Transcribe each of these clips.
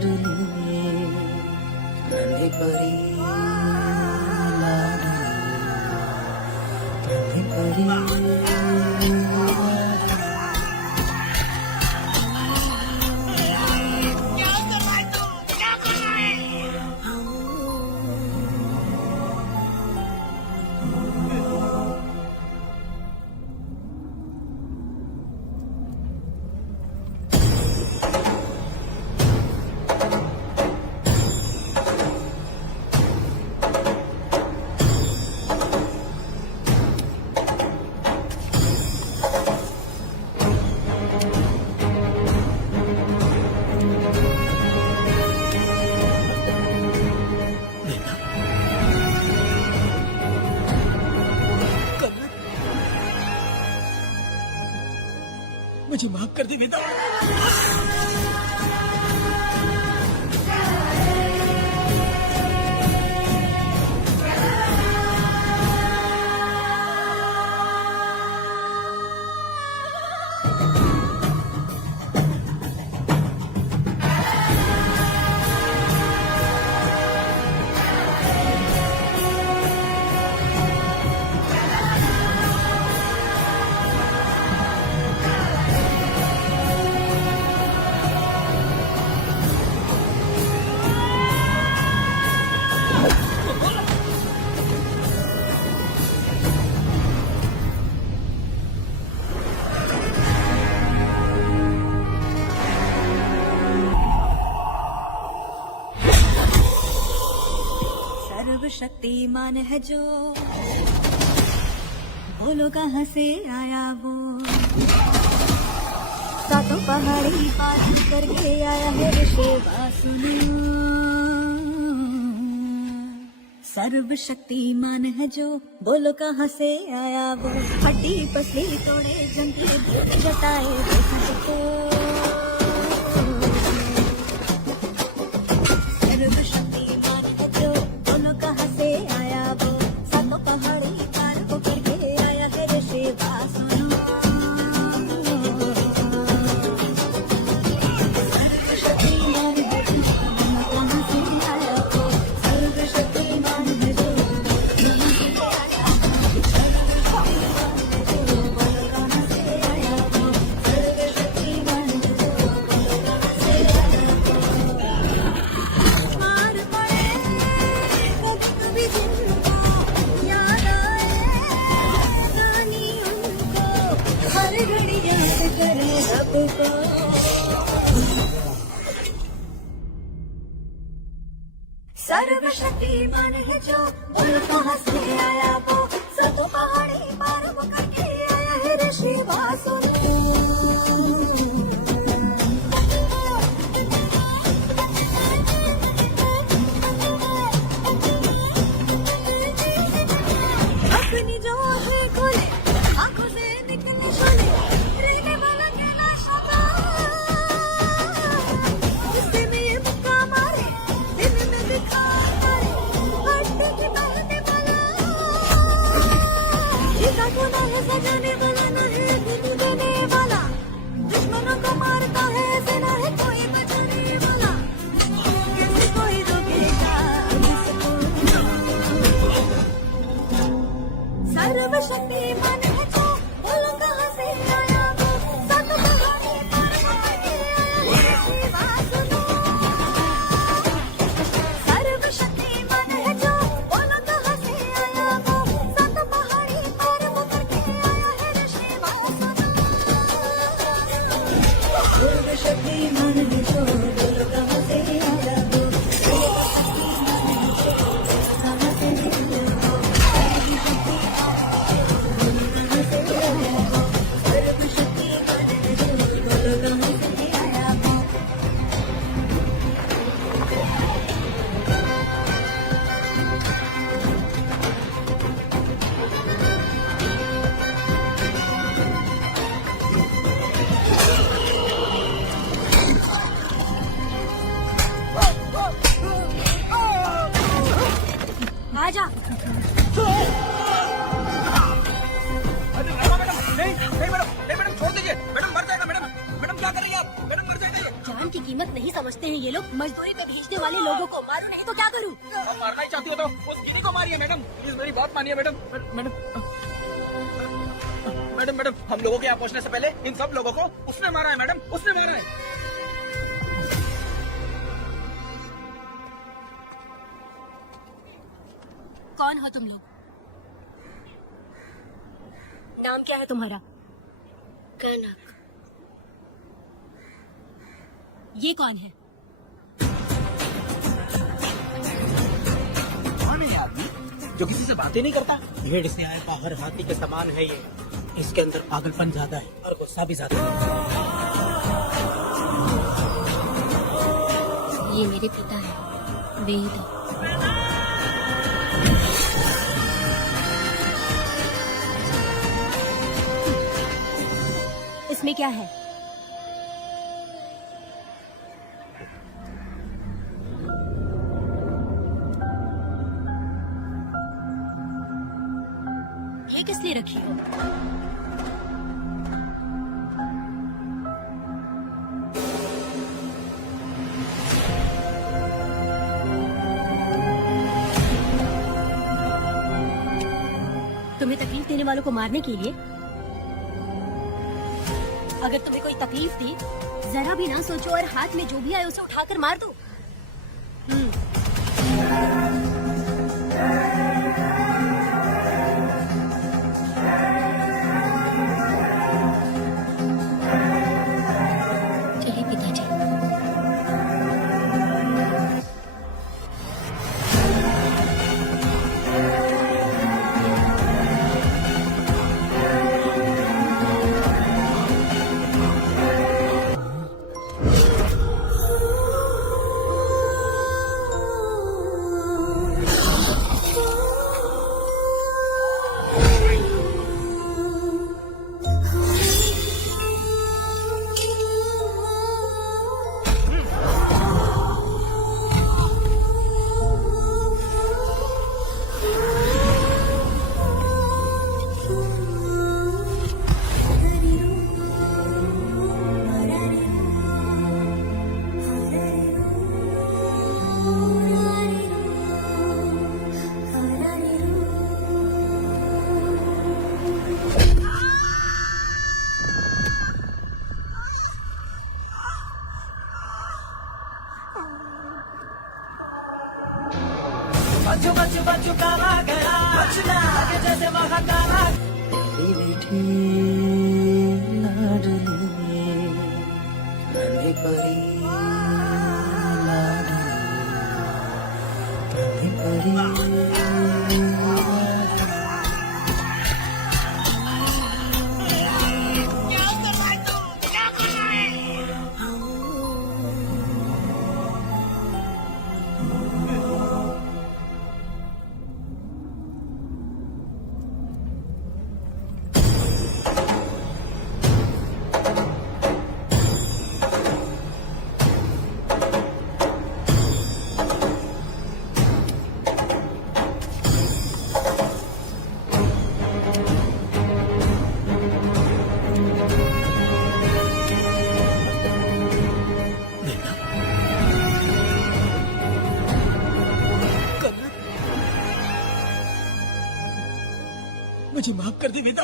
लाडली नन्ही परी लाडली नन्ही परी मुझे माफ कर दे बेटा। शक्तिमान है जो, बोलो कहाँ से आया वो, सातों पहाड़ी पार करके आया है ऋषिवा सुनो। सर्वशक्तिमान है जो, बोलो कहाँ से आया वो, हड्डी पसली तोड़े जंगली जटाए सबको। सर्वशक्तिमान है जो, बोलो कहाँ से आया वो, सातों पहाड़ी पार करके आया है ऋषिवा सुनो। सर्वशक्तिमान है जो, बोलो कहाँ से आया वो, सर्वशक्तिमान है जो, मार पड़े कभी जिनको याद आए कहानी उनको, हर घड़ी याद करे रब को। सर्वशक्तिमान है जो, बोलो कहाँ से आया वो, सातों पहाड़ी पार वो करके आया है ऋषिवा सुनो। अपनी जो है खोले, आंखों से निकले शोले, रहने वाला कहना शका, गुस्से में ये मुक्का मारे, दिन में दिखा मारे, हड्डी की बहने वाला, इसका गुनाह है सजाने वाला, ना है दिन देने वाला, दुश्मनों को मारता है ऐसे ना है कोई बचाने वाला, कैसे कोई रोकेगा इसको। सर्वशक्तिमान है जो, बोलो कहाँ से आया वो, सातों पहाड़ी पार करके आया है ऋषिवा सुनो। सर्वशक्तिमान है जो, बोलो कहाँ से आया वो, सातों पहाड़ी पार करके आया है ऋषिवा सुनो। सर्वशक्तिमान है जो, बोलो कहाँ से आया वो, कहाँ से निकले वो, आजा। अरे मैडम नहीं नहीं मैडम, नहीं मैडम छोड़ दीजिए, मैडम मर जाएगा मैडम, मैडम क्या कर रही है आप, मैडम मर जाएगा ये। क्या जान की कीमत नहीं समझते हैं ये लोग। मजदूरी पे भेजने वाले लोगों को मारो नहीं तो क्या करूँ? आप मारना ही चाहती हो तो उस गिरी को मारिए मैडम, प्लीज मेरी बात मानिए मैडम। मैडम मैडम मैडम हम लोगों के यहाँ पहुँचने से पहले इन सब लोगों को उसने मारा है मैडम, उसने मारा है। कौन हो तुम लोग? नाम क्या है तुम्हारा? कनक। ये कौन है? कौन है ये आदमी जो किसी से बातें नहीं करता? भेड़ से आए बाहर हाथी के समान है ये। इसके अंदर पागलपन ज्यादा है और गुस्सा भी ज्यादा है। ये मेरे पिता है, वेद। इसमें क्या है? ये किस लिए रखी हो? तुम्हें तकलीफ देने वालों को मारने के लिए? अगर तुम्हें कोई तकलीफ दी, जरा भी ना सोचो और हाथ में जो भी आए उसे उठाकर मार दो। चलिए पिताजी। बच्चों बच्चों बच्चों काला गया बचना आगे जैसे महाकाला। तेरी मीठी लाडली नन्ही परी लाडली नन्ही परी। मुझे माफ कर दे वेदा।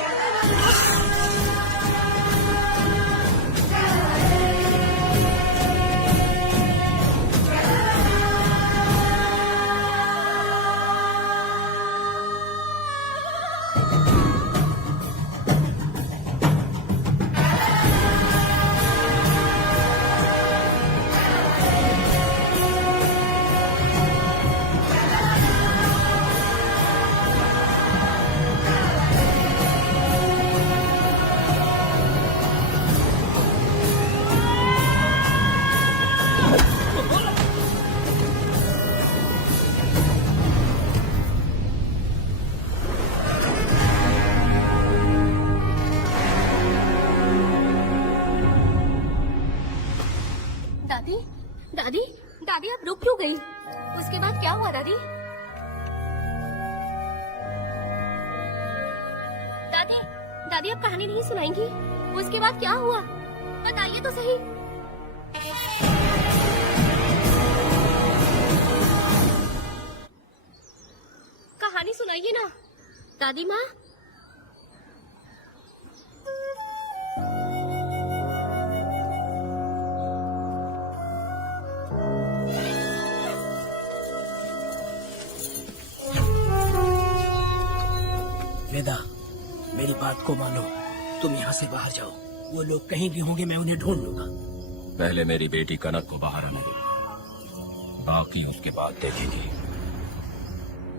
दादी, दादी, दादी आप रुक क्यों गई? उसके बाद क्या हुआ दादी? दादी, दादी आप कहानी नहीं सुनाएंगी? उसके बाद क्या हुआ? बताइए तो सही। सुनाइए ना। दादी माँ, वेदा, मेरी बात को मानो। तुम यहाँ से बाहर जाओ। वो लोग कहीं भी होंगे, मैं उन्हें ढूंढ लूंगा। पहले मेरी बेटी कनक को बाहर आने दो, बाकी उसके बाद देखेंगे।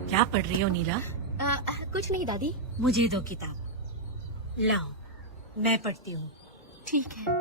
क्या पढ़ रही हो नीला? कुछ नहीं दादी। मुझे दो किताब। लाओ, मैं पढ़ती हूँ। ठीक है।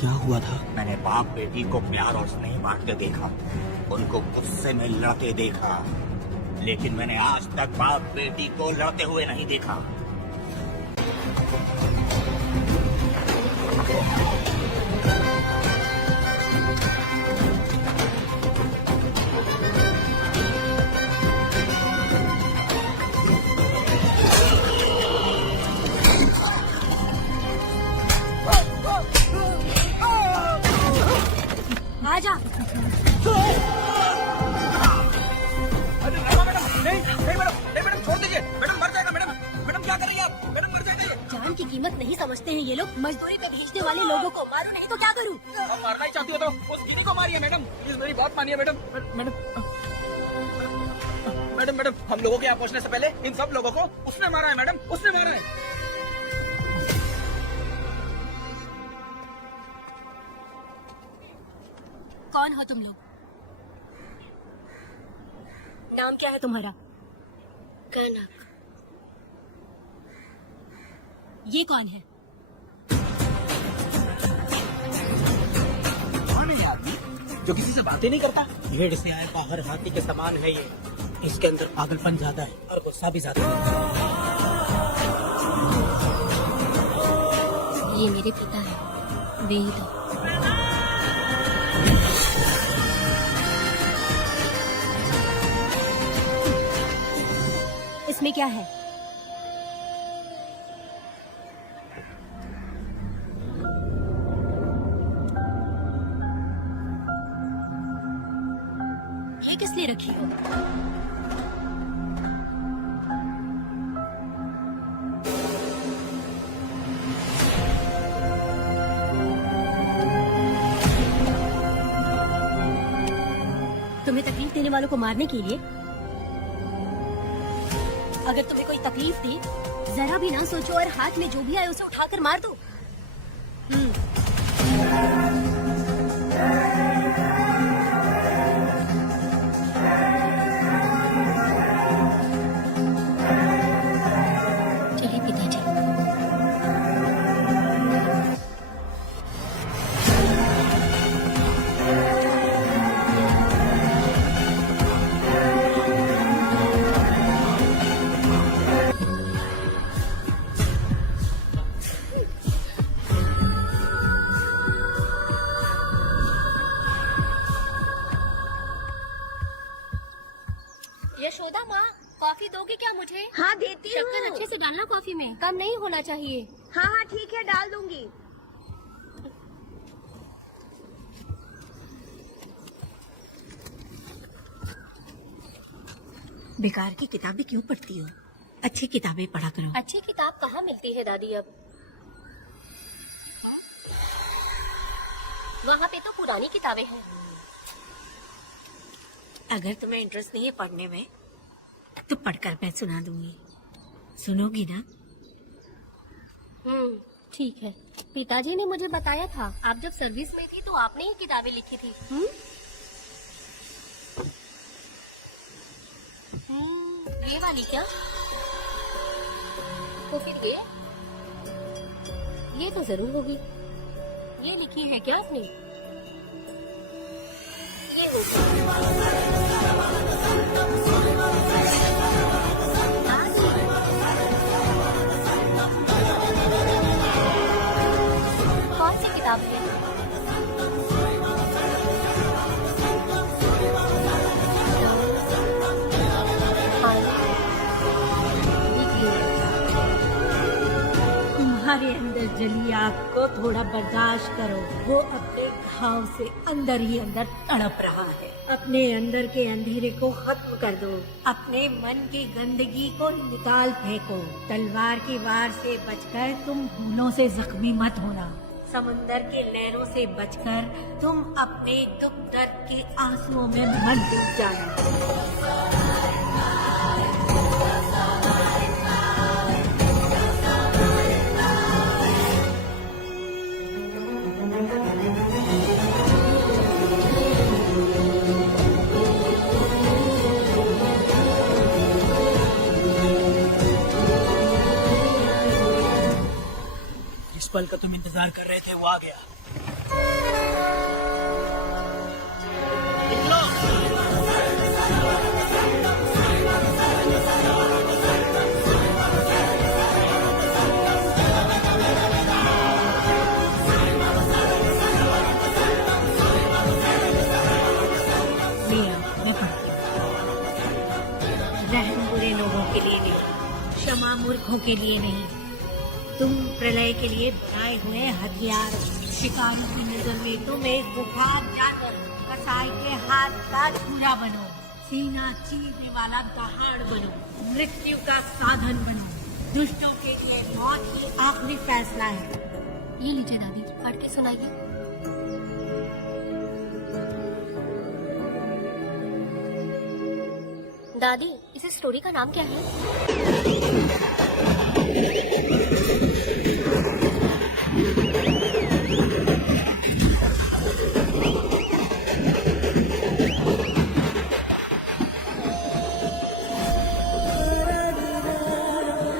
क्या हुआ था? मैंने बाप बेटी को प्यार और स्नेह बांटते देखा, उनको गुस्से में लड़ते देखा, लेकिन मैंने आज तक बाप बेटी को लड़ते हुए नहीं देखा। आजा। जान की कीमत नहीं समझते हैं ये लोग। मजदूरी पे भेजने वाले लोगों को मारो, नहीं तो क्या करूँ? मारना ही चाहती हो तो उस गिनी को मारिए मैडम, प्लीज मेरी बात मानिए मैडम। मैडम मैडम मैडम हम लोगों के यहाँ पहुँचने से पहले इन सब लोगों को उसने मारा है मैडम, उसने मारा है। कौन हो तुम लोग? नाम क्या है तुम्हारा? कनक। ये कौन है? कौन है ये आदमी जो किसी से बातें नहीं करता? भेड़ से आए बाहर हाथी के समान है ये। इसके अंदर पागलपन ज्यादा है और गुस्सा भी ज्यादा है। ये मेरे पिता है, वेद। इसमें क्या है? ये किस लिए रखी हो? तुम्हें तकलीफ देने वालों को मारने के लिए? अगर तुम्हें कोई तकलीफ दी, जरा भी ना सोचो और हाथ में जो भी आए उसे उठाकर मार दो। चलिए पिताजी। यशोदा माँ, कॉफी दोगे क्या मुझे? हाँ देती शक्कर हूँ। अच्छे से डालना कॉफी में, कम नहीं होना चाहिए। हाँ हाँ ठीक है, डाल दूंगी। बेकार की किताबें क्यों पढ़ती हो? अच्छी किताबें पढ़ा करो। अच्छी किताब कहाँ मिलती है दादी अब? वहाँ पे तो पुरानी किताबें हैं। अगर तुम्हें इंटरेस्ट नहीं है पढ़ने में, तो पढ़कर मैं सुना दूंगी। सुनोगी ना? ठीक है। पिताजी ने मुझे बताया था, आप जब सर्विस में थी तो आपने ही किताबें लिखी थी। ये वाली क्या? तो फिर ये तो जरूर होगी। ये लिखी है क्या आपने? ये होगी। तुम्हारे अंदर जली आग को थोड़ा बर्दाश्त करो। वो अपने घाव से अंदर ही अंदर तड़प रहा है। अपने अंदर के अंधेरे को खत्म कर दो। अपने मन की गंदगी को निकाल फेंको। तलवार की वार से बचकर तुम भूलों से जख्मी मत होना। समंदर के लहरों से बचकर तुम अपने दुख दर्द के आंसुओं में मत डूब जाना। जिस पल का तुम इंतजार कर रहे थे वो आ गया। मैं पढ़ती हूँ। रहम बुरे लोगों के लिए नहीं, क्षमा मूर्खों के लिए नहीं। तुम प्रलय के लिए बनाए हुए हथियार। शिकारी की नजर में तुम एक बुखार जानवर, कसाई के हाथ का छुरा बनो। सीना चीरने वाला दहाड़ बनो। मृत्यु का साधन बनो। दुष्टों के लिए मौत ही आखिरी फैसला है। ये लीजिए दादी, पढ़ के सुनाइए। दादी, इस स्टोरी का नाम क्या है?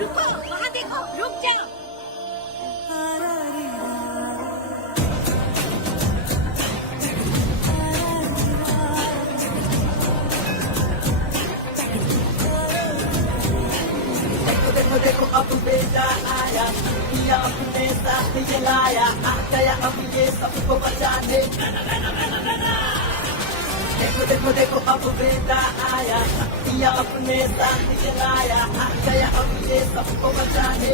रुको, वहाँ देखो, रुक जाओ। देखो देखो अब बेटा आया, किया अपने साथ ये लाया, आ गया अब ये सबको बचाने। देखो देखो देखो अब बेटा आया, किया अपने साथ ये लाया, आ गया अब ये सबको बचाने।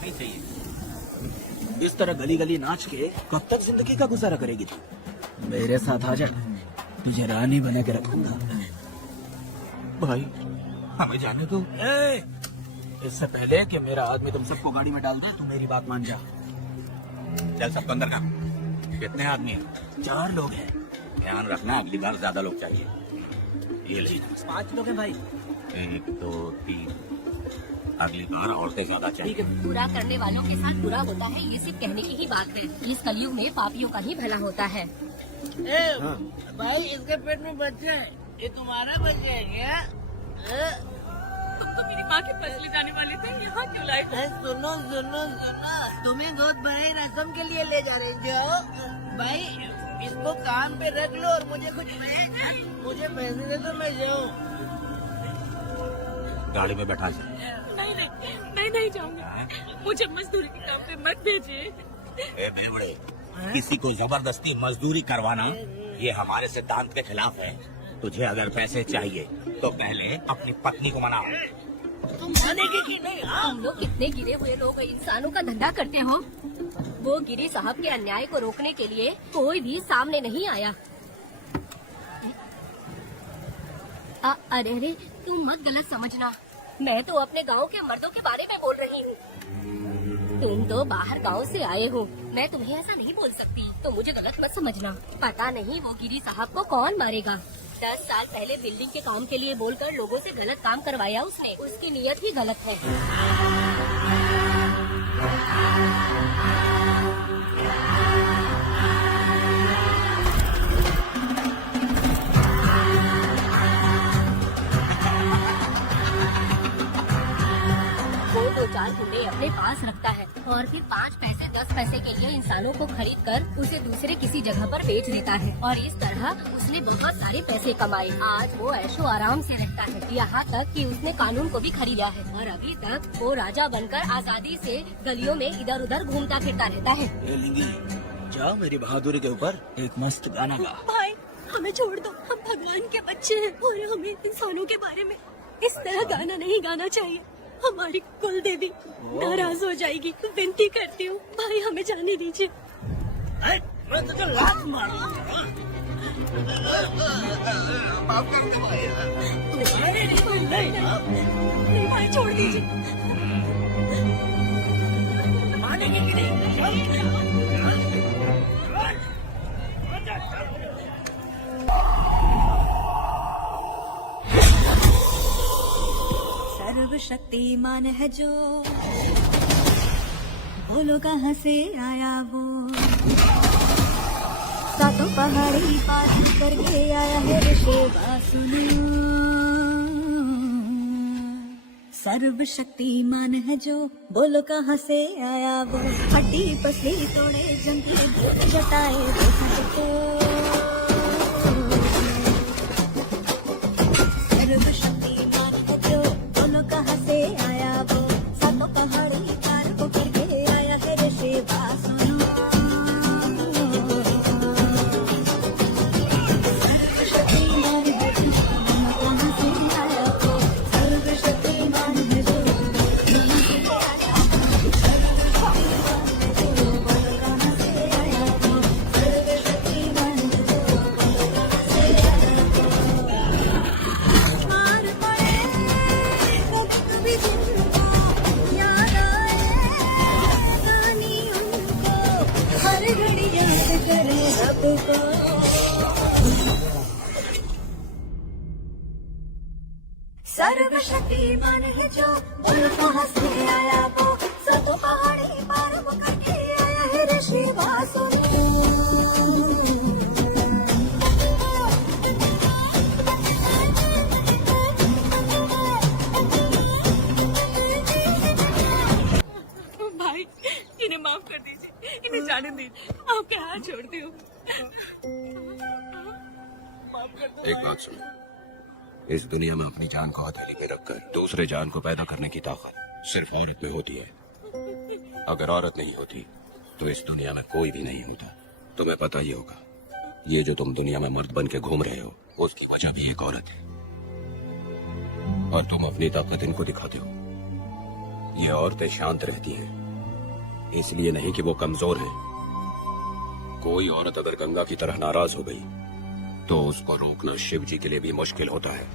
नहीं चाहिए। इस तरह गली गली नाच के कब तक जिंदगी का गुजारा करेगी तू? मेरे साथ आ जा, तुझे रानी बना के रखूंगा। भाई हमें जाने दो। इससे पहले कि मेरा आदमी तुम सबको गाड़ी में डाल दे, तू मेरी बात मान जा। चल सबको अंदर का। कितने आदमी हैं? 4 लोग हैं। ध्यान रखना, अगली बार ज्यादा लोग चाहिए। ये ले 5 लोग हैं भाई। 1 2 3, अगली बार औरतें ज्यादा चाहिए। बुरा करने वालों के साथ बुरा होता है, ये सिर्फ कहने की ही बात है। इस कलयुग में पापियों का ही भला होता है। भाई इसके पेट में बच्चे हैं, ये तुम्हारा बच्चा है क्या? तुम तो मेरी माँ के पास ले जाने वाले थे, यहाँ क्यों लाए? सुनो सुनो सुनो, तुम्हें बहुत बड़ी रस्म के लिए ले जा रहे थे। भाई इसको काम पे रख लो और मुझे मुझे पैसे दे दो, मैं जाऊँ। गाड़ी में बैठा जा। नहीं नहीं, मैं नहीं जाऊंगा। मुझे मजदूरी के काम पे मत भेजिए। ए बेवड़े, किसी को जबरदस्ती मजदूरी करवाना ये हमारे सिद्धांत के खिलाफ है। तुझे अगर पैसे चाहिए तो पहले अपनी पत्नी को मनाओ। तुम मानेगी कि नहीं? तुम लोग कितने गिरे हुए लोग इंसानों का धंधा करते हो। वो गिरी साहब के अन्याय को रोकने के लिए कोई भी सामने नहीं आया। अरे अरे, तुम मत गलत समझना, मैं तो अपने गांव के मर्दों के बारे में बोल रही हूँ। तुम तो बाहर गांव से आए हो, मैं तुम्हें ऐसा नहीं बोल सकती, तो मुझे गलत मत समझना। पता नहीं वो गिरी साहब को कौन मारेगा। 10 साल पहले बिल्डिंग के काम के लिए बोलकर लोगों से गलत काम करवाया उसने। उसकी नीयत ही गलत है। वो 2-4 गुंडे अपने पास रखता है और फिर 5 पैसे 10 पैसे के लिए इंसानों को खरीद कर उसे दूसरे किसी जगह पर बेच देता है और इस तरह उसने बहुत सारे पैसे कमाए। आज वो ऐशो आराम से रहता है, यहाँ तक कि उसने कानून को भी खरीदा है और अभी तक वो राजा बनकर आजादी से गलियों में इधर उधर घूमता फिरता रहता है। ए लिंगी, जाओ मेरी बहादुरी के ऊपर एक मस्त गाना गा। भाई हमें छोड़ दो, हम भगवान के बच्चे हैं और हमें इंसानों के बारे में इस तरह गाना नहीं गाना चाहिए। हमारी कुल देवी नाराज हो जाएगी। विनती करती हूँ भाई, हमें जाने दीजिए। मैं तुझे लात मारूंगा। माफ कर दे भाई। नहीं भाई, छोड़ दीजिए। मानेंगे कि नहीं? सर्वशक्तिमान है जो, बोलो कहाँ से आया वो, सातों पहाड़ी पार करके आया है ऋषि सुनो। सर्वशक्तिमान है जो, बोलो कहाँ से आया वो, हड्डी पसली तोड़े जंग के जताए देखो। सर्वशक्तिमान है जो, बोलो कहाँ से आया वो, सातों पहाड़ी पार को करके आया है ऋषि सुनो। सर्वशक्तिमान है जो, बोलो कहाँ से आया वो, सर्वशक्तिमान है जो, मार पड़े कभी कभी जिनको याद आए, कहानी उनको हर घड़ी याद करे रब को। सर्वशक्तिमान है जो, बोलो कहाँ से आया वो, सातों पहाड़ी पार वो करके आया है ऋषि सुनो। भाई इन्हें माफ कर दीजिए, इन्हें जाने दीजिए, आपके हाथ छोड़ती हूँ। एक बात सुनो, इस दुनिया में अपनी जान को हथेली में रखकर दूसरे जान को पैदा करने की ताकत सिर्फ औरत में होती है। अगर औरत नहीं होती तो इस दुनिया में कोई भी नहीं होता। तुम्हें पता ही होगा, ये जो तुम दुनिया में मर्द बन के घूम रहे हो उसकी वजह भी एक औरत है, और तुम अपनी ताकत इनको दिखाते हो। ये औरतें शांत रहती हैं, इसलिए नहीं कि वो कमजोर हैं। कोई औरत अगर गंगा की तरह नाराज हो गई तो उसको रोकना शिव जी के लिए भी मुश्किल होता है।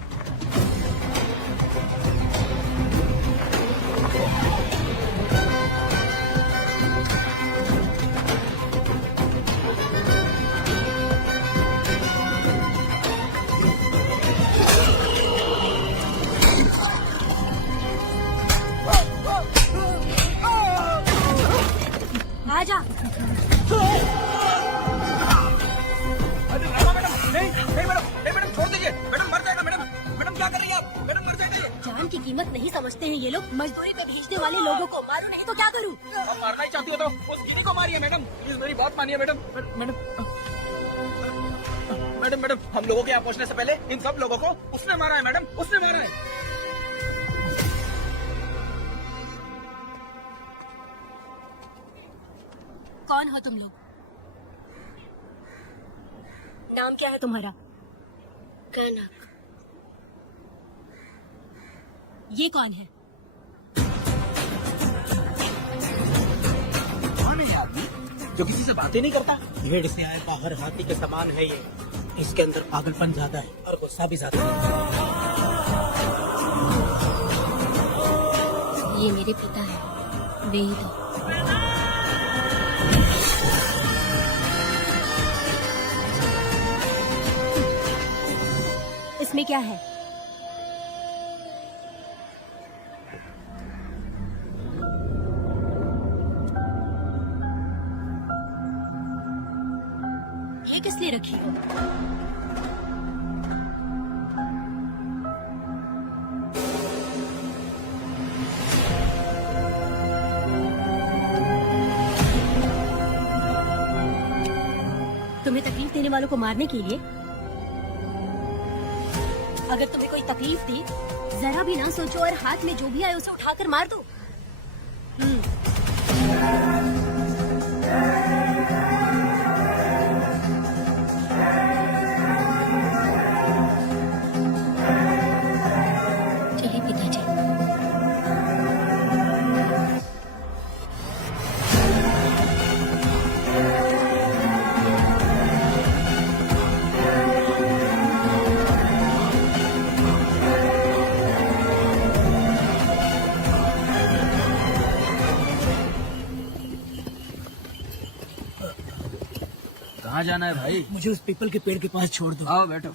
आजा। मैडम छोड़ दीजिए। मैडम मर जाएगा। मैडम मैडम क्या कर रही है आप? मैडम मर जाएगा ये। जान की कीमत नहीं समझते हैं ये लोग। मजदूरी पे भेजने वाले लोगों को मारू नहीं तो क्या करूं? आप मारना ही चाहती हो तो उस कीनी को मारिए मैडम। प्लीज मेरी बात मानिए मैडम। मैडम मैडम मैडम हम लोगों के यहाँ पहुँचने से पहले इन सब लोगों को उसने मारा है मैडम, उसने मारा है। कौन हो तुम लोग? नाम क्या है तुम्हारा? कनक। ये कौन है? कौन है ये आदमी जो किसी से बातें नहीं करता? भेड़ से आए बाहर हाथी के समान है ये। इसके अंदर पागलपन ज्यादा है और गुस्सा भी ज्यादा है। ये मेरे पिता है, वे ही तो। इसमें क्या है? ये किस लिए रखी हो? तुम्हें तकलीफ देने वालों को मारने के लिए? अगर तुम्हें कोई तकलीफ दी, जरा भी ना सोचो और हाथ में जो भी आए उसे उठाकर मार दो। चलिए पिताजी। कहाँ जाना है भाई? मुझे उस पीपल के पेड़ के पास छोड़ दो। आओ बैठो।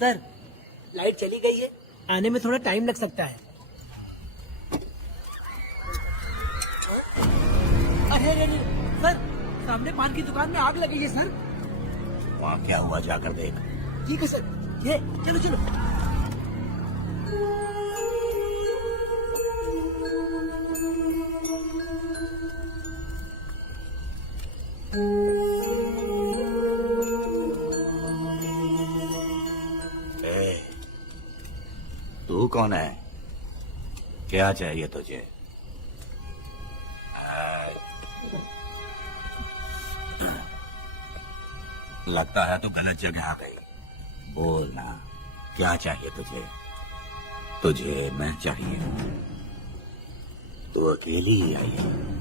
सर, लाइट चली गई है, आने में थोड़ा टाइम लग सकता है। अरे अरे सर, सामने पान की दुकान में आग लगी है सर। वहाँ क्या हुआ जाकर देख। ठीक है सर, ये चलो चलो। तू कौन है? क्या चाहिए तुझे? लगता है तो गलत जगह आ गई। बोलना, क्या चाहिए तुझे? तुझे मैं चाहिए। तू अकेली ही आई है।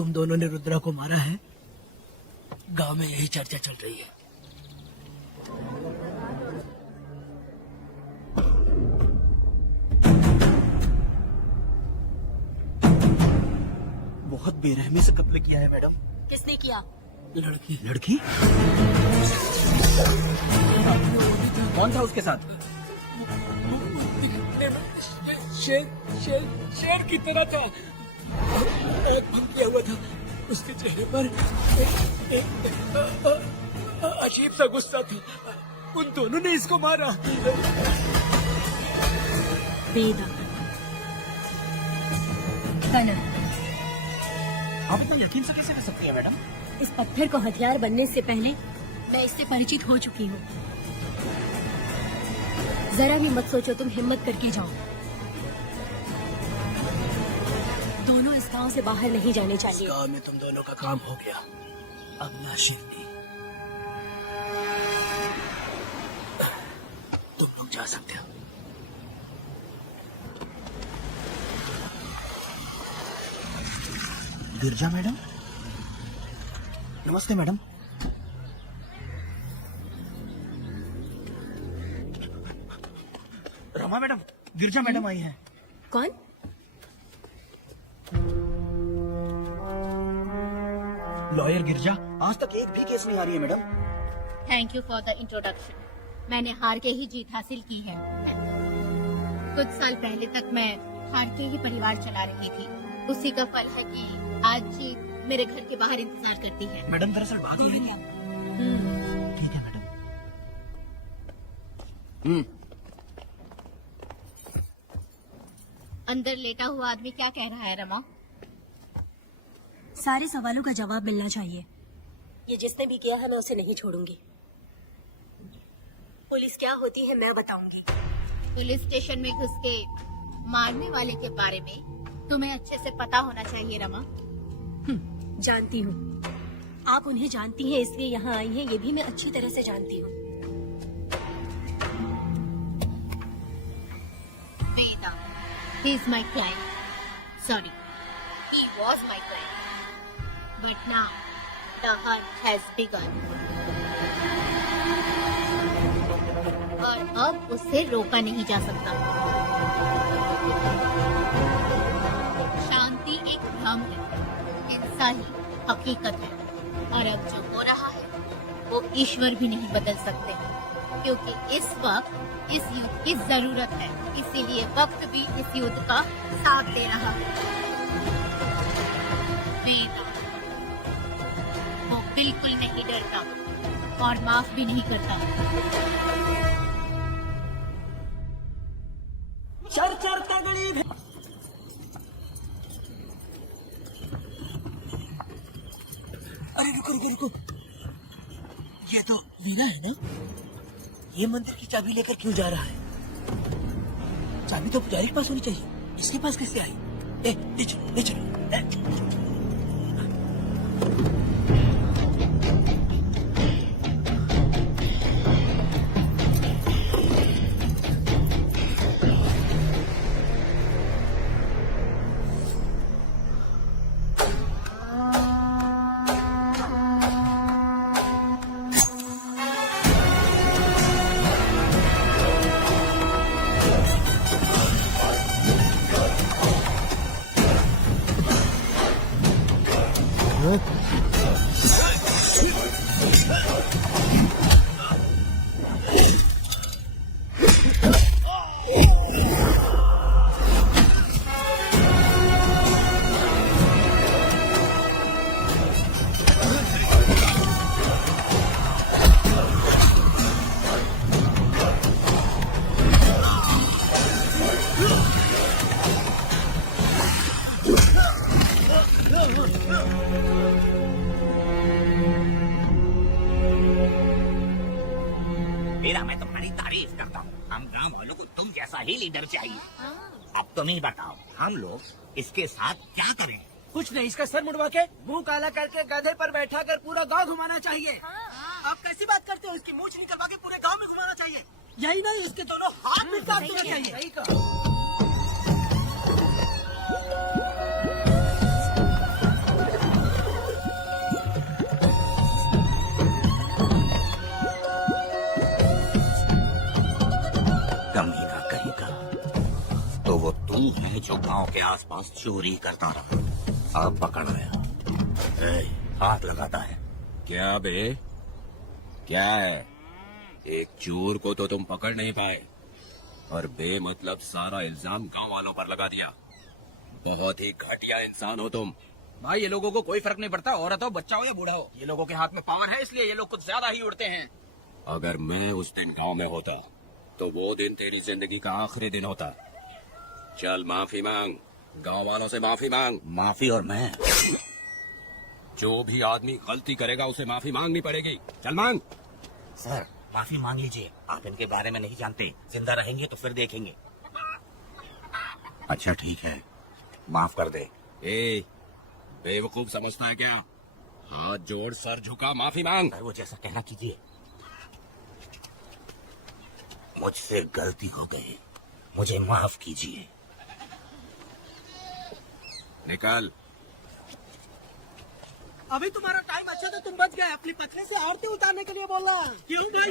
तुम दोनों ने रुद्रा को मारा है, गांव में यही चर्चा चल रही है। बहुत बेरहमी से कत्ल किया है मैडम। किसने किया? लड़की। लड़की? कौन था उसके साथ? शेर की तरह था, आँख बंद किया हुआ था। उसके चेहरे पर अजीब सा गुस्सा था। उन दोनों ने इसको मारा। वेदा, कनन, आप इतना यकीन से कैसे कर सकती है मैडम? इस पत्थर को हथियार बनने से पहले मैं इससे परिचित हो चुकी हूँ। जरा भी मत सोचो, तुम हिम्मत करके जाओ। दोनों इस गांव से बाहर नहीं जाने चाहिए। गांव में तुम दोनों का काम हो गया, अब ना शिवनी। तुम लोग जा सकते हो। गिरजा मैडम, नमस्ते मैडम। रमा मैडम, गिरजा मैडम आई हैं। कौन? लॉयर गिरजा, आज तक एक भी केस नहीं आ रही है madam. Thank you for the introduction. मैंने हार के ही जीत हासिल की है। कुछ साल पहले तक मैं हार के ही परिवार चला रही थी। उसी का फल है कि आज जीत मेरे घर के बाहर इंतजार करती है। मैडम दरअसल बात ये है कि ठीक है मैडम। अंदर लेटा हुआ आदमी क्या कह रहा है रमा? सारे सवालों का जवाब मिलना चाहिए। ये जिसने भी किया है मैं उसे नहीं छोड़ूंगी। पुलिस क्या होती है मैं बताऊंगी। पुलिस स्टेशन में घुस के मारने वाले के बारे में तुम्हें अच्छे से पता होना चाहिए रमा। जानती हूँ, आप उन्हें जानती हैं इसलिए यहाँ आई हैं, ये भी मैं अच्छी तरह से जानती हूँ। वेदा, he is my client. Sorry, he was my client. But now the hunt has begun. और अब उसे रोका नहीं जा सकता। शांति एक भ्रम है, हिंसा ही हकीकत है। और अब जो हो रहा है वो ईश्वर भी नहीं बदल सकते, क्योंकि इस वक्त इस युद्ध की जरूरत है। इसीलिए वक्त भी इस युद्ध का साथ दे रहा है। वेदा, वो बिल्कुल नहीं डरता और माफ भी नहीं करता। चर चर तगड़ी। अरे रुको रुको रुको, ये तो वीरा है ना? ये मंदिर की चाबी लेकर क्यों जा रहा है? चाबी तो पुजारी के पास होनी चाहिए, इसके पास कैसे आई? ले चलो ले चलो। मेरा मैं तुम्हारी तारीफ करता हूँ। हम गांव वालों को तुम जैसा ही लीडर चाहिए। अब तुम ही बताओ, हम लोग इसके साथ क्या करें? कुछ नहीं, इसका सर मुड़वा के मुंह काला करके गधे पर बैठा कर पूरा गांव घुमाना चाहिए। आप कैसी बात करते हो? इसकी मूंछ निकलवा के पूरे गांव में घुमाना चाहिए। यही नहीं, उसके दोनों हाथ भी काट देना चाहिए। सही कहा। है जो गांव के आसपास चोरी करता रहा, अब पकड़ आया। ए, हाथ लगाता है। क्या बे, क्या है? एक चोर को तो तुम पकड़ नहीं पाए और बेमतलब सारा इल्जाम गांव वालों पर लगा दिया। बहुत ही घटिया इंसान हो तुम। भाई ये लोगों को कोई फर्क नहीं पड़ता, औरत हो, बच्चा हो या बूढ़ा हो। ये लोगों के हाथ में पावर है, इसलिए ये लोग कुछ ज्यादा ही उड़ते हैं। अगर मैं उस दिन गांव में होता तो वो दिन तेरी जिंदगी का आखिरी दिन होता। चल माफी मांग, गांव वालों से माफी मांग। माफी? और मैं? जो भी आदमी गलती करेगा उसे माफी मांगनी पड़ेगी। चल मांग। सर माफी मांग लीजिए, आप इनके बारे में नहीं जानते। जिंदा रहेंगे तो फिर देखेंगे। अच्छा ठीक है, माफ कर दे। ए, बेवकूफ समझता है क्या? हाथ जोड़, सर झुका, माफी मांग। वो जैसा कहना कीजिए। मुझसे गलती हो गई, मुझे माफ कीजिए। निकल। अभी तुम्हारा टाइम अच्छा था, तुम बच गए। अपनी पत्नी से आरती उतारने के लिए बोला। क्यों भाई?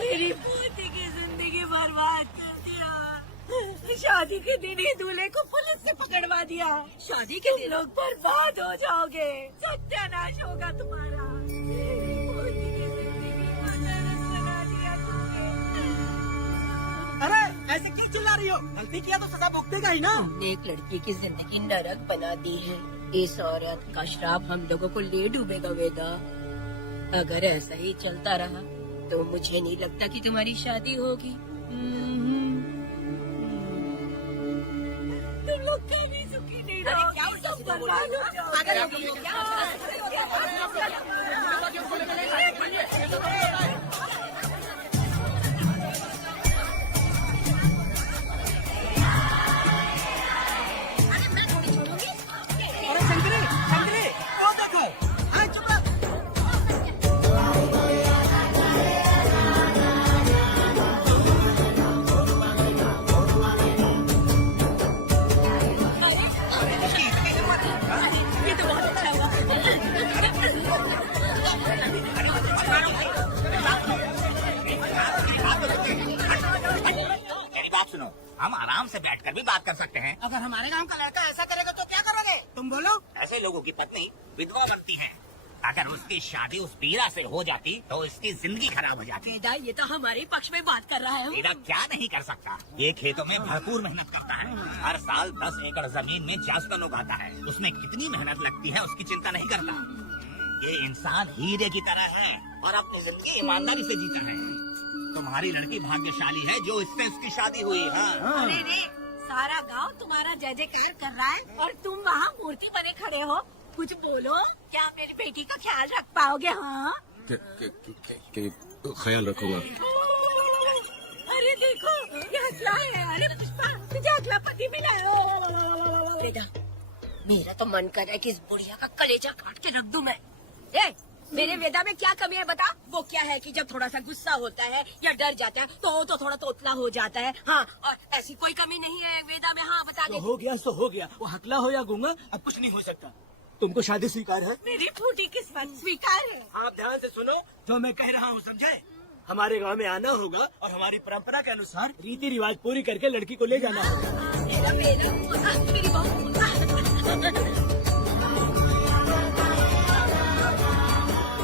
मेरी पोती की जिंदगी बर्बाद कर दिया। शादी के दिन ही दूल्हे को पुलिस से पकड़वा दिया। शादी के दिन लोग बर्बाद हो जाओगे, सत्यानाश होगा तुम्हारा। पोती की जिंदगी को नरक बना दिया तुमने। अरे ऐसे क्यों चिल्ला रही हो? गलती किया तो सजा भुगतेगा ही ना। हमने एक लड़की की जिंदगी नरक बना दी है। इस औरत का श्राप हम लोगों को ले डूबेगा वेदा। अगर ऐसा ही चलता रहा तो मुझे नहीं लगता कि तुम्हारी शादी होगी। तुम लोग कभी सुखी नहीं रहोगे, सब बर्बाद हो जाओगे। अरे शंकरी, शंकरी, वो देखो। हाँ, चुप रहो। ये तो बहुत अच्छा हुआ। मेरी बात सुनो, हम आराम से बैठकर भी बात कर सकते हैं। अगर हमारे गांव का लड़का ऐसा करेगा तो क्या करोगे? तुम बोलो। ऐसे लोगों की पत्नी विधवा बनती है। अगर उसकी शादी उस पीरा से हो जाती तो इसकी जिंदगी खराब हो जाती। वेदा, ये तो हमारे पक्ष में बात कर रहा है। पीरा क्या नहीं कर सकता? ये खेतों में भरपूर मेहनत करता है। हर साल 10 एकड़ जमीन में जासवन उगाता है। उसमें कितनी मेहनत लगती है उसकी चिंता नहीं करता। ये इंसान हीरे की तरह है और अपनी जिंदगी ईमानदारी से जीता है। तुम्हारी लड़की भाग्यशाली है जो इससे उसकी शादी हुई। हाँ। अरे रे, सारा गांव तुम्हारा जय जयकार कर रहा है और तुम वहाँ मूर्ति बने खड़े हो। कुछ बोलो, क्या मेरी बेटी का ख्याल रख पाओगे? हाँ, ख्याल रखूंगा। अरे देखो, ये हथला है। अरे पुष्पा, तुझे हथला पति मिला है। वेदा, मेरा तो मन कर रहा है कि इस बुढ़िया का कलेजा काट के रख दूं मैं। ए, मेरे वेदा में क्या कमी है बता? वो क्या है कि जब थोड़ा सा गुस्सा होता है या डर जाता है तो थोड़ा तोतला हो जाता है। हाँ, और ऐसी कोई कमी नहीं है वेदा में। हाँ, बता दे। हो गया सो हो गया। वो हकला हो या गूंगा, अब कुछ नहीं हो सकता। तुमको शादी स्वीकार है? मेरी फूटी किस्मत स्वीकार है। आप ध्यान से सुनो जो मैं कह रहा हूँ, समझे? हमारे गांव में आना होगा और हमारी परंपरा के अनुसार रीति रिवाज पूरी करके लड़की को ले जाना होगा। मेरी बहू।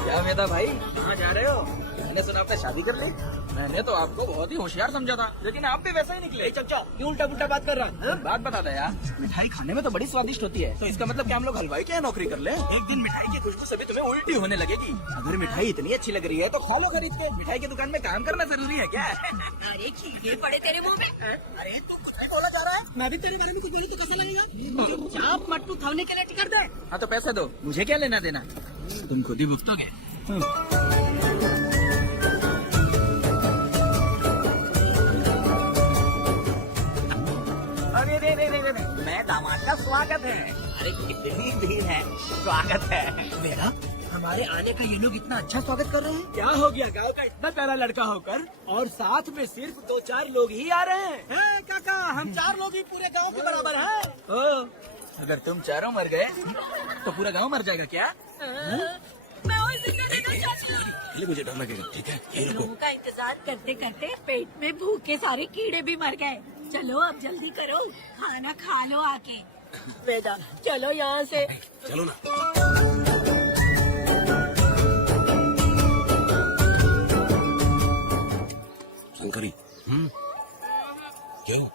क्या वेदा भाई, कहाँ जा रहे हो? मैंने सुना आपने शादी कर ली। मैंने तो आपको बहुत ही होशियार समझा था, लेकिन आप भी वैसा ही निकले। चचा, क्यों उल्टा पुल्टा बात कर रहा है? बात बता दे यार, मिठाई खाने में तो बड़ी स्वादिष्ट होती है, तो इसका मतलब क्या हम लोग हलवाई के यहाँ नौकरी कर ले? एक दिन मिठाई की खुशबू से भी तुम्हें उल्टी होने लगेगी। अगर मिठाई इतनी अच्छी लग रही है तो खा लो खरीद के। मिठाई की दुकान में काम करना जरूरी है क्या? अरे ये पड़े तेरे मुंह में। अरे तू कुछ नहीं बोला जा रहा है। मैं भी तेरे बारे में कुछ बोलूं तो कैसा लगेगा? चाप मट्टू थावने के लिए टिकट दे। हाँ तो पैसे दो, मुझे क्या लेना देना, तुम खुद ही भुगतोगे। अरे मैं दामाद का स्वागत है। अरे कितनी भीड़ है, स्वागत है। मेरा हमारे आने का ये लोग इतना अच्छा स्वागत कर रहे हैं। क्या हो गया गांव का इतना प्यारा लड़का होकर और साथ में सिर्फ 2-4 लोग ही आ रहे हैं? काका, हम 4 लोग ही पूरे गांव के बराबर हैं। अगर तुम चारों मर गए तो पूरा गांव मर जाएगा क्या? मैं और जिंदा रहना चाहती हूँ। पहले मुझे डर लगेगा, ठीक है? ये रखो। लोगों का इंतजार करते करते पेट में भूखे सारे कीड़े भी मर गए। चलो अब जल्दी करो, खाना खा लो आके। वेदा चलो यहाँ से। चलो ना। शंकरी, क्यों?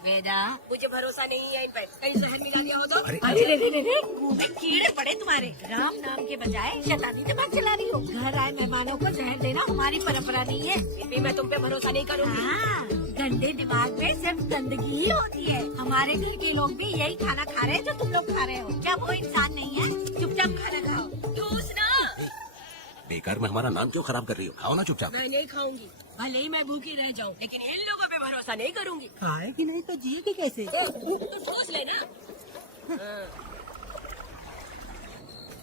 वेदा मुझे भरोसा नहीं है इन पर, कहीं जहर मिला दिया हो तो। अरे, अरे रे रे रे रे, मुंह में कीड़े पड़े तुम्हारे। राम नाम के बजाय शैतानी दिमाग चला रही हो। घर आए मेहमानों को जहर देना हमारी परंपरा नहीं है। फिर भी मैं तुम पे भरोसा नहीं करूँगी। हाँ, गंदे दिमाग में सिर्फ गंदगी ही होती है। हमारे घर के लोग भी यही खाना खा रहे हैं जो तुम लोग खा रहे हो। क्या वो इंसान नहीं है? चुपचाप खाना खाओ। ठूस ना। बेकार में हमारा नाम क्यों खराब कर रही हो? खाओ ना चुपचाप। मैं नहीं खाऊंगी, भले ही मैं भूखी रह जाऊँ, लेकिन इन लोगों पे भरोसा नहीं करूँगी। खाएगी नहीं तो जिएगी कैसे? ठूस लेना।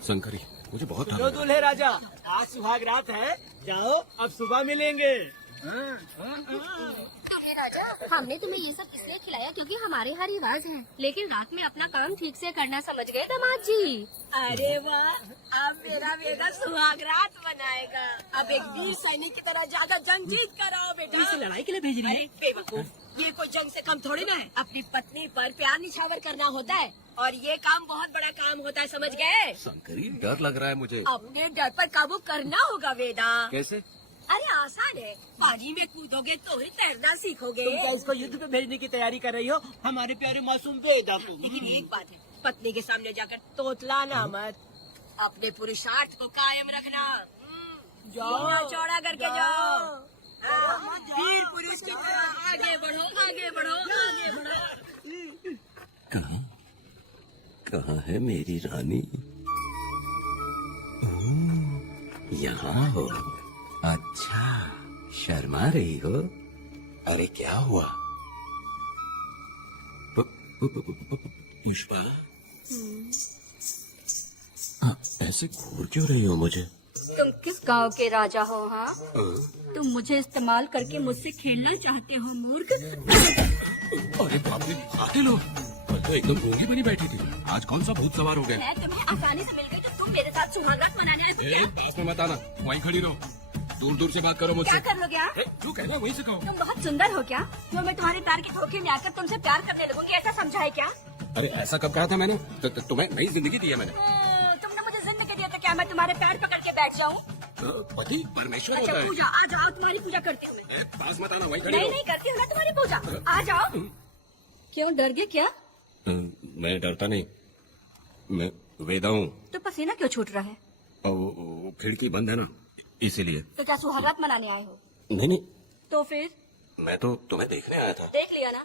शंकरी, मुझे बहुत लो दूल्हे राजा, आज सुहाग रात है, जाओ अब सुबह मिलेंगे। हमने तुम्हें ये सब इसलिए खिलाया क्योंकि हमारे यहाँ रिवाज है, लेकिन रात में अपना काम ठीक से करना समझ गए दामाद जी। अरे वाह, अब मेरा वेदा सुहागरात बनाएगा। अब एक वीर सैनिक की तरह जाकर जंग जीत कर आओ बेटा। इसे लड़ाई के लिए भेज रही है? अरे बेवकूफ, ये कोई जंग से कम थोड़ी ना है। अपनी पत्नी पर प्यार निछावर करना होता है और ये काम बहुत बड़ा काम होता है, समझ गए? शंकरी, डर लग रहा है मुझे। अपने डर पर काबू करना होगा वेदा। कैसे? अरे आसान है, पानी में कूदोगे तो ही तैरना सीखोगे। तुम क्या इसको युद्ध पे भेजने की तैयारी कर रही हो? हमारे प्यारे मासूम वेदा को। लेकिन एक बात है, पत्नी के सामने जाकर तोतलाना मत। अपने पुरुषार्थ को कायम रखना। जाओ। चौड़ा करके जाओ। वीर पुरुष की तरह आगे बढ़ो, आगे बढ़ो, आगे बढ़ो। कहाँ कहाँ है मेरी रानी? यहाँ हो? अच्छा, शर्मा रही हो? अरे क्या हुआ? पुष्पा, ऐसे घूर क्यों रही हो मुझे? तुम किस गांव के राजा हो? हाँ, तुम मुझे इस्तेमाल करके मुझसे खेलना चाहते हो मूर्ख। अरे बाप रे, आते लो। कल तो एकदम गूंगी बनी बैठी थी, आज कौन सा भूत सवार हो गया? मैं तुम्हें आसानी से मिल गई तो तुम मेरे साथ सुहागरात मनाने आए हो क्या? पास में मत आना, वहीं खड़ी रहो। दूर दूर से बात करो मुझसे। क्या कर लोगे आप? जो कहना है वहीं से कहो। तुम बहुत सुंदर हो क्या? जो मैं तुम्हारे प्यार के धोखे में आकर तुमसे प्यार करने लगूंगी, ऐसा समझा है क्या? अरे ऐसा कब कहा था मैंने? तुम्हें नई जिंदगी दी है मैंने। तुमने मुझे जिंदगी दी तो क्या मैं तुम्हारे पैर पकड़ के बैठ जाऊँ? पति परमेश्वर अच्छा होता है। पूजा, आ जाओ, तुम्हारी पूजा करती हूँ मैं। पास मत आना, वहीं खड़ी नहीं रहो। नहीं करती हूँ ना तुम्हारी पूजा, आ जाओ। क्यों डर गए क्या? मैं डरता नहीं, मैं वेदा हूँ। तो पसीना क्यों छूट रहा है? और वो खिड़की बंद है ना, इसीलिए। तो क्या सुहागरात मनाने आए हो? नहीं नहीं, तो फिर मैं तो तुम्हें देखने आया था। देख लिया ना,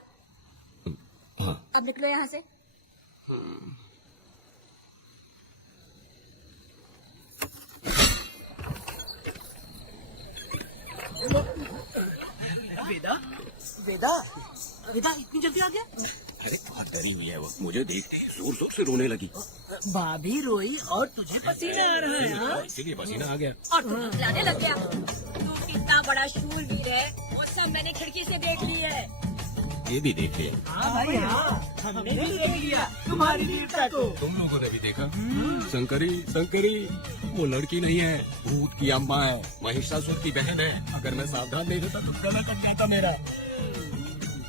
हाँ। अब निकलो यहाँ से। वेदा, वेदा, वेदा इतनी जल्दी आ गया? अरे बहुत डरी हुई है वो, मुझे देखते ही जोर जोर से रोने लगी। भाभी रोई और तुझे पसीना आ रहा है? हाँ? इसीलिए पसीना आ गया। और तुम बतलाने लग गया। तू कितना बड़ा शूरवीर है, वो सब मैंने खिड़की से देख ली है। ये भी देखिए। हाँ भाई हाँ, हमने भी देख लिया तुम्हारी वीरता को। तुम लोगों ने भी देखा? शंकरी, शंकरी, वो लड़की नहीं है, भूत की अम्मा है, महिषासुर की बहन है। अगर मैं सावधान नहीं रहता तो गला कट जाता मेरा।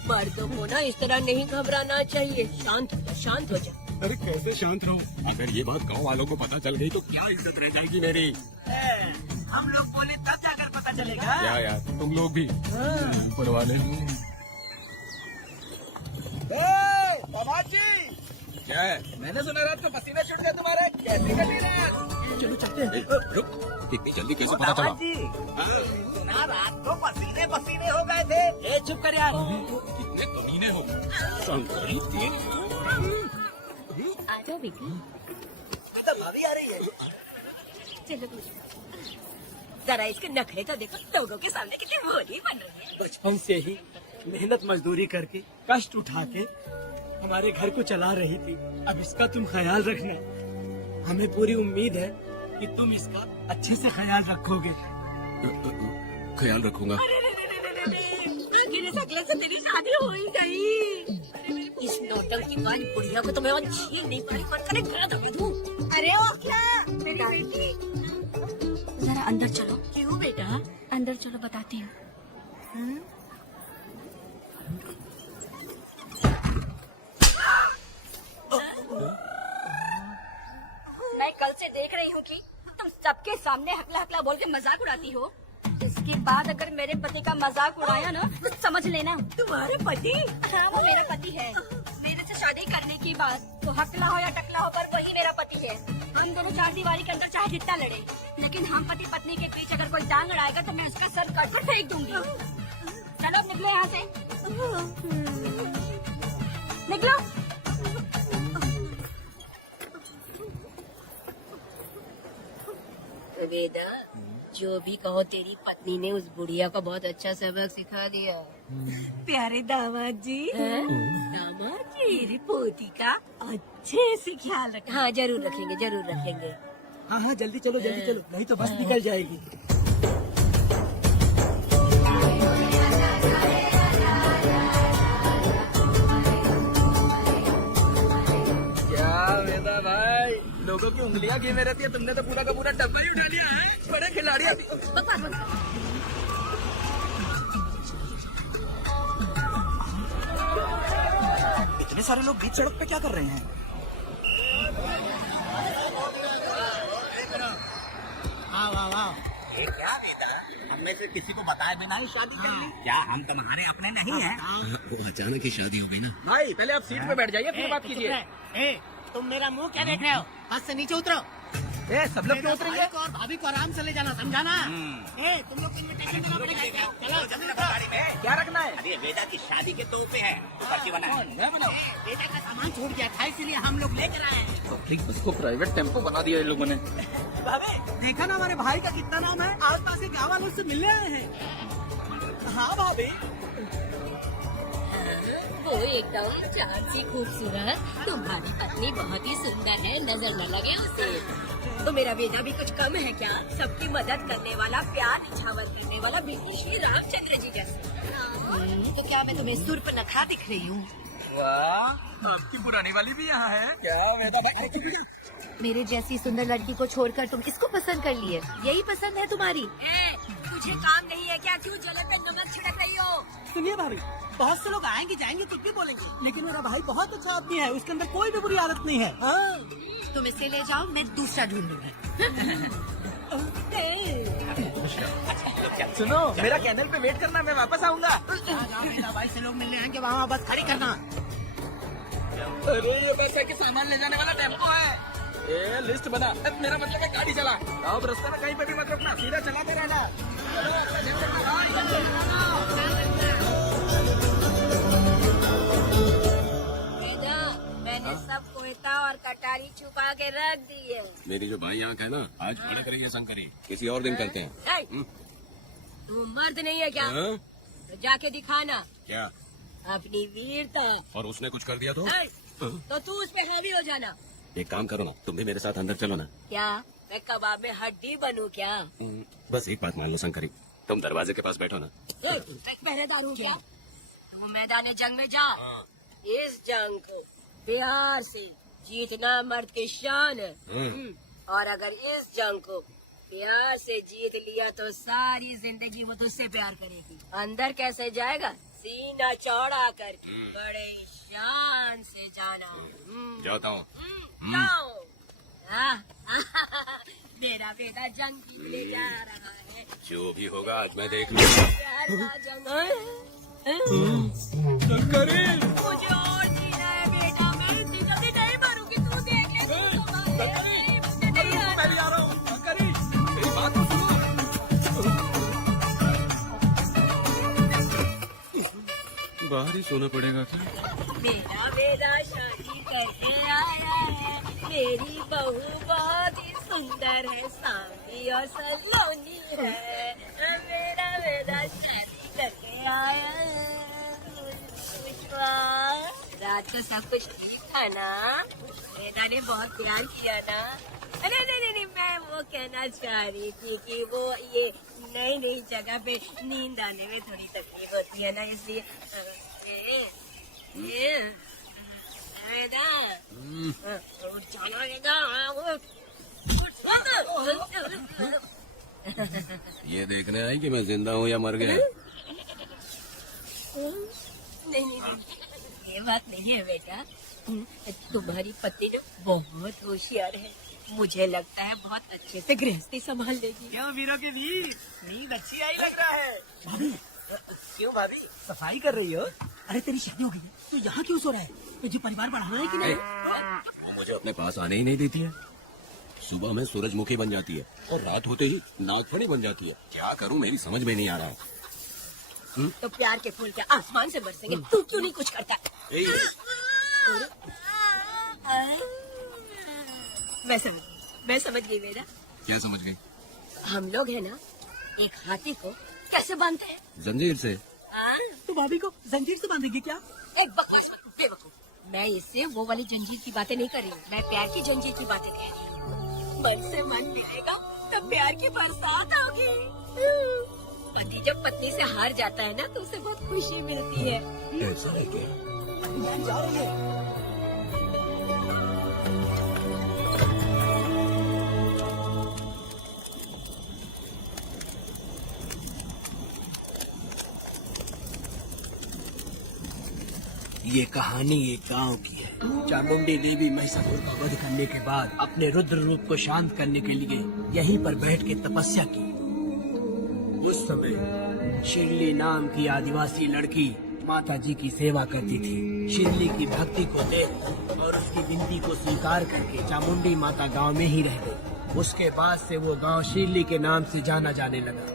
मर्दों को ना इस तरह नहीं घबराना चाहिए। शांत हो जा, शांत हो जा। अरे कैसे शांत रहो? अगर ये बात गांव वालों को पता चल गई तो क्या इज्जत रह जाएगी मेरी? हम लोग बोले तब जाकर पता चलेगा। क्या यार, तुम लोग भी ऊपर वाले। बाबा जी, क्या है? मैंने सुना रात को पसीना छूट गया तुम्हारे, कैसे कटी रात? चलो चलते हैं। रुक, इतनी जल्दी कैसे पता चला? सुना रात को पसीने पसीने हो गए थे। ए चुप कर यार। कितने कमीने हो शंकरी। आ जाओ बेटी, तो भाभी आ रही है। चलो पूजा। जरा इसके नखरे तो देखो, लोगों के सामने कितनी भोली बन रही है। बचपन से ही मेहनत मजदूरी करके कष्ट उठा के हमारे घर को चला रही थी। अब इसका तुम ख्याल रखना। हमें पूरी उम्मीद है कि तुम इसका अच्छे से ख्याल रखोगे। ख्याल रखूंगा। आखिर इस अगले से तेरी शादी हो ही गई। इस नौटंकी आतंकी वाली बुढ़िया को तो मैं और झील नहीं पाई पर कने गया दबा दूं। अरे ओ क्या मेरी बेटी जरा अंदर चलो। क्यों बेटा? अंदर चलो बताती हूँ। मैं कल से देख रही हूँ कि तुम सबके सामने हकला हकला बोल के मजाक उड़ाती हो। इसके बाद अगर मेरे पति का मजाक उड़ाया ना तो समझ लेना। तुम्हारे पति? हाँ वो मेरा पति है। मेरे से शादी करने की बात तो हकला हो या टकला हो पर वही मेरा पति है। हम दोनों चार दीवारी के अंदर चाहे जितना लड़े लेकिन हम पति पत्नी के बीच अगर कोई टांग अड़ाएगा तो मैं उसका सर कट कर फेंक दूंगी। चलो अब निकलो यहाँ से। निकलो। वेदा जो भी कहो तेरी पत्नी ने उस बुढ़िया को बहुत अच्छा सबक सिखा दिया। प्यारे दामाद जी दामाद जी मेरी पोती का अच्छे से ख्याल रखना। हाँ जरूर रखेंगे जरूर रखेंगे। हाँ हाँ जल्दी चलो नहीं तो बस निकल जाएगी। क्या वेदा भाई, लोगों की उंगलियां घी में रहती है, तुमने तो पूरा का पूरा डब्बा ही उठा लिया है। बड़े खिलाड़ी अभी। इतने सारे लोग बीच सड़क पे क्या कर रहे हैं? ये क्या बेटा, हम में से किसी को बताए बिना ही शादी कर ली? क्या हम तुम्हारे अपने नहीं हैं? वो अचानक ही शादी हो गई ना। भाई पहले आप सीट पे बैठ जाइए फिर बात कीजिए। तुम मेरा मुंह क्या देख रहे हो? हाथ से नीचे उतरो। सब लोग क्यों उतरेंगे? और भाभी को आराम से ले जाना, समझा ना? तुम लोग को इन्विटेशन देना पड़ेगा। चलो जल्दी उतरो। गाड़ी में क्या रखना है? अरे वेदा की शादी के तोहफे हैं, तो पर्ची बना है। बेटा का सामान छूट गया था इसीलिए हम लोग लेकर आए हैं। पब्लिक बस को प्राइवेट टेम्पो बना दिया इन लोगों ने। भाभी देखा ना हमारे भाई का कितना नाम है, आस पास के गाँव वालों से मिलने आए हैं। हाँ भाभी वो एकदम चांद सी खूबसूरत तुम्हारी पत्नी बहुत ही सुंदर है, नजर न लगे उसे। तो मेरा बेटा भी कुछ कम है क्या? सबकी मदद करने वाला, प्यार निछावर करने वाला बिल्कुल श्री रामचंद्र जी जैसे। तो क्या मैं तुम्हें सुर पर नखा दिख रही हूँ? वाह, आपकी पुरानी वाली भी यहाँ है क्या वेदा भाई? मेरे जैसी सुंदर लड़की को छोड़कर तुम किसको पसंद कर लिए? यही पसंद है तुम्हारी? तुझे काम नहीं है क्या? क्यों जलन पे नमक छिड़क रही हो? सुनिए भाभी, बहुत से लोग आएंगे जाएंगे कुछ भी बोलेंगे, लेकिन मेरा भाई बहुत अच्छा आदमी है, उसके अंदर कोई भी बुरी आदत नहीं है। तुम इसे ले जाओ, मैं दूसरा ढूंढूंगी। सुनो, मेरा कैनल पे वेट करना, मैं वापस आऊंगा। मेरा भाई से लोग मिलने आएंगे, वहाँ बस खड़ी करना। अरे ये पैसे के सामान ले जाने वाला टेम्पो है। ये लिस्ट बना, अब मेरा मतलब है गाड़ी चला। अब रास्ते में कहीं पे भी मत रुकना, सीधा चलाते रहना। बेटा मैंने सब कोयता और कटारी छुपा के रख दी है। मेरी जो भाई आंख है ना, आज बड़े करेंगे शंकरी, किसी और दिन करते हैं। तू मर्द नहीं है क्या? हाँ? तो जाके दिखाना क्या? अपनी वीरता। और उसने कुछ कर दिया तो? तो तू उस पे हावी हो जाना। एक काम करो ना, तुम भी मेरे साथ अंदर चलो ना। क्या मैं कबाब में हड्डी बनूं क्या? बस एक बात मान लो शंकरी, तुम दरवाजे के पास बैठो ना। मैं पहरेदार हूँ क्या? तुम मैदान जंग में जाओ। इस जंग को प्यार से जीतना मर्द की शान है। और अगर इस जंग को प्यार से जीत लिया तो सारी जिंदगी वो तुझसे प्यार करेगी। अंदर कैसे जाएगा? सीना चौड़ा करके बड़े शान से जाना। जाता हूँ। जाओ। मेरा बेटा जंग जीतने जा रहा है। जो भी होगा आज मैं देख लूंगा। प्यार का जंग। शंकरी, मुझे और जीना है बेटा, मैं इतनी जल्दी नहीं मरूंगी। तू देख ले, मुझे नहीं आना। मैं भी आ रहा हूँ। शंकरी, मेरी बात तो सुनो। बाहर ही सोना पड़ेगा क्या? मेरा बेटा शादी करके आया है। मेरी बहू बहुत ही सुंदर है, सांवली और सलोनी है। मेरा बेटा शादी करके आया है। रात को सब कुछ ठीक था ना? बेटा ने बहुत प्यार किया ना? अरे नहीं, मैं वो कहना चाह रही थी कि वो ये नई नई जगह पे नींद आने में थोड़ी तकलीफ होती है ना, इसलिए वेदा चलाएगा ये देखने आई कि मैं जिंदा हूँ या मर गया। नहीं, ये बात नहीं है बेटा। तुम्हारी पत्नी ना बहुत होशियार है। मुझे लगता है बहुत अच्छे से गृहस्थी संभाल लेगी। क्यों वीरों के वीर, नींद अच्छी आई लग रहा है। भाभी, क्यों भाभी सफाई कर रही हो? अरे तेरी शादी हो गई है तो यहाँ क्यों सो रहा है? तुझे परिवार बढ़ाना है कि नहीं? वो मुझे अपने पास आने ही नहीं देती है। सुबह में सूरजमुखी बन जाती है और रात होते ही नागफनी बन जाती है। क्या करूँ मेरी समझ में नहीं आ रहा। तो प्यार के फूल क्या आसमान से बरसेंगे? तू क्यों नहीं कुछ करता? मैं समझ गई बेटा। क्या समझ गई? हम लोग है ना एक हाथी को कैसे बांधते हैं? जंजीर से। तो भाभी को जंजीर से बांधेगी क्या? एक बकवास मत, बेवकूफ। मैं इससे वो वाली जंजीर की बातें नहीं कर रही हूँ, मैं प्यार की जंजीर की बातें कह रही हूँ। मन से मन मिलेगा तब प्यार की बरसात होगी। पति जब पत्नी से हार जाता है ना तो उसे बहुत खुशी मिलती है। ऐसा है क्या? जा रही है। ये कहानी एक गांव की है। चामुंडी देवी महिषासुर का वध करने के बाद अपने रुद्र रूप को शांत करने के लिए यहीं पर बैठ के तपस्या की। उस समय शिरली नाम की आदिवासी लड़की माता जी की सेवा करती थी। शिरली की भक्ति को देख और उसकी विनती को स्वीकार करके चामुंडी माता गांव में ही रह गई। उसके बाद से वो गांव शिरली के नाम से जाना जाने लगा।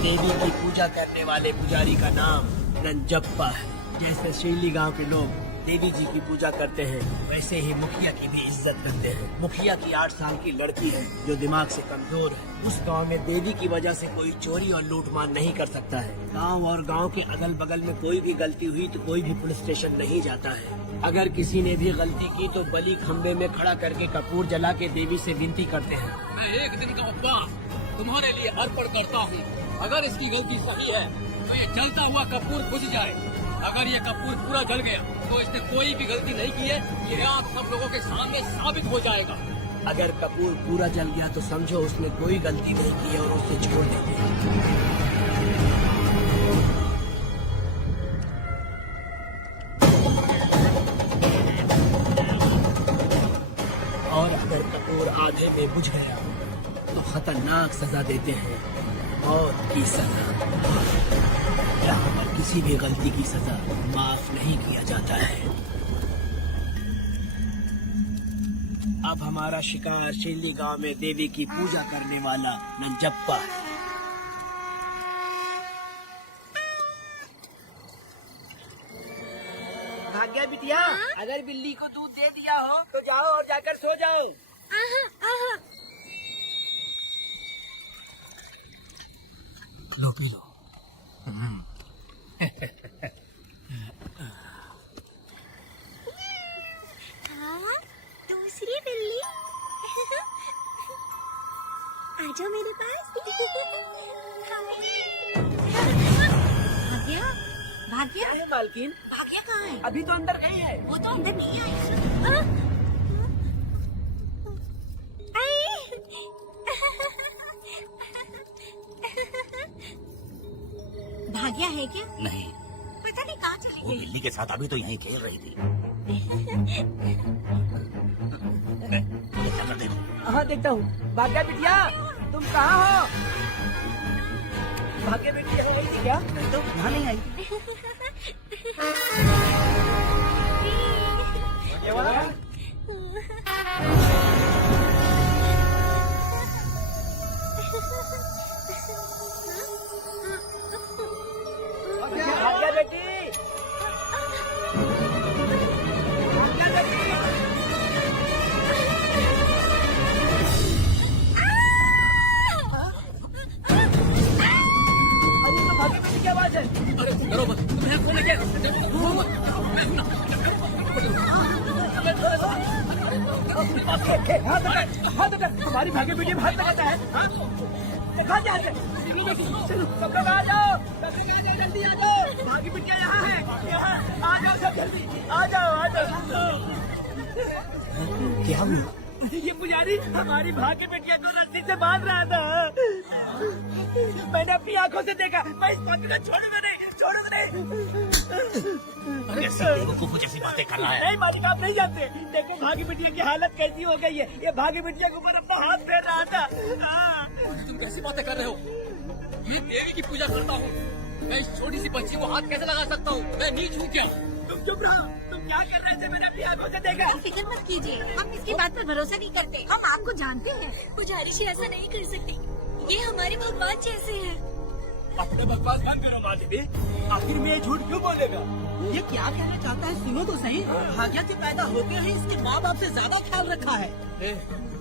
देवी की पूजा करने वाले पुजारी का नाम नंजप्पा है। जैसे शिरली गांव के लोग देवी जी की पूजा करते हैं, वैसे ही मुखिया की भी इज्जत करते हैं। मुखिया की 8 साल की लड़की है जो दिमाग से कमजोर है। उस गांव में देवी की वजह से कोई चोरी और लूटमार नहीं कर सकता है। गांव और गांव के अगल बगल में कोई भी गलती हुई तो कोई भी पुलिस स्टेशन नहीं जाता है। अगर किसी ने भी गलती की तो बलि खम्बे में खड़ा करके कपूर जला के देवी से विनती करते हैं। मैं एक दिन का उपवास तुम्हारे लिए अर्पण करता हूँ। अगर इसकी गलती सही है तो ये जलता हुआ कपूर बुझ जाए। अगर ये कपूर पूरा जल गया तो इसने कोई भी गलती नहीं की है, ये आप सब लोगों के सामने साबित हो जाएगा। अगर कपूर पूरा जल गया तो समझो उसने कोई गलती नहीं की है और उसे छोड़ देते हैं। और अगर कपूर आधे में बुझ गया तो खतरनाक सजा देते हैं, मौत की सजा। यहाँ पर किसी भी गलती की सजा माफ नहीं किया जाता है। अब हमारा शिकार शिरली गांव में देवी की पूजा करने वाला नंजप्पा है। भाग्या बिटिया, अगर बिल्ली को दूध दे दिया हो तो जाओ और जाकर सो जाओ। लो पी लो। हाँ, दूसरी बिल्ली आजा मेरे पास। भाग्या, भाग्या, मालकिन भाग्या कहाँ है? अभी तो अंदर गई है। वो तो अंदर नहीं आई। भाग्या है क्या? नहीं, पता नहीं कहाँ चली वो गई। बिल्ली के साथ अभी तो यहीं खेल रही थी। क्या करते हो? हाँ देखता हूँ। भाग्या बिटिया, तुम कहाँ हो? भाग्या बिटिया आई थी क्या? नहीं तो यहाँ नहीं आई। ये वाला? भाग्या बेटी, भाग्या बेटी। भाग्य बेटी की आवाज है। अरे डरो मत, तुम यहाँ कौन है? हाथ उठा, तुम्हारी भाग्य बेटी हाथ लगाता है। कहाँ जा रहे? चलो सब लोग आ जाओ, जल्दी आ जाओ। भाग्य बेटिया यहाँ है, यहाँ आ जाओ सब जल्दी, आ जाओ आ जाओ। क्या हुआ? ये पुजारी हमारी भागी बिटिया को रस्सी से बांध रहा था। मैंने अपनी आंखों से देखा। मैं इस पापी को छोड़ूंगा नहीं। कैसी बेवकूफों जैसी बातें कर रहा है। नहीं मालिक, आप नहीं जानते। देखो भागी बिटिया की हालत कैसी हो गई है। ये भागी बिटिया के ऊपर अपना हाथ फेर रहा था। तुम कैसी बातें कर रहे हो? ये देवी की पूजा करता हूँ। मैं इस छोटी सी बच्ची को हाथ कैसे लगा सकता हूँ? मैं नीच हूँ क्या? तुम चुप रहो। तुम क्या कर रहे थे? मैंने अपनी आंखों से देखा। फिक्र मत कीजिए, हम इसकी बात पर भरोसा नहीं करते। हम आपको जानते हैं। पुजारी जी ऐसा नहीं कर सकती, ये हमारे भगवान जैसे हैं। अपने बकवास बंद करो माँ देवी। आखिर में ये झूठ क्यों बोलेगा? ये क्या कहना चाहता है? सुनो तो सही। भाग्या के पैदा होते ही इसके माँ बाप से ज्यादा ख्याल रखा है।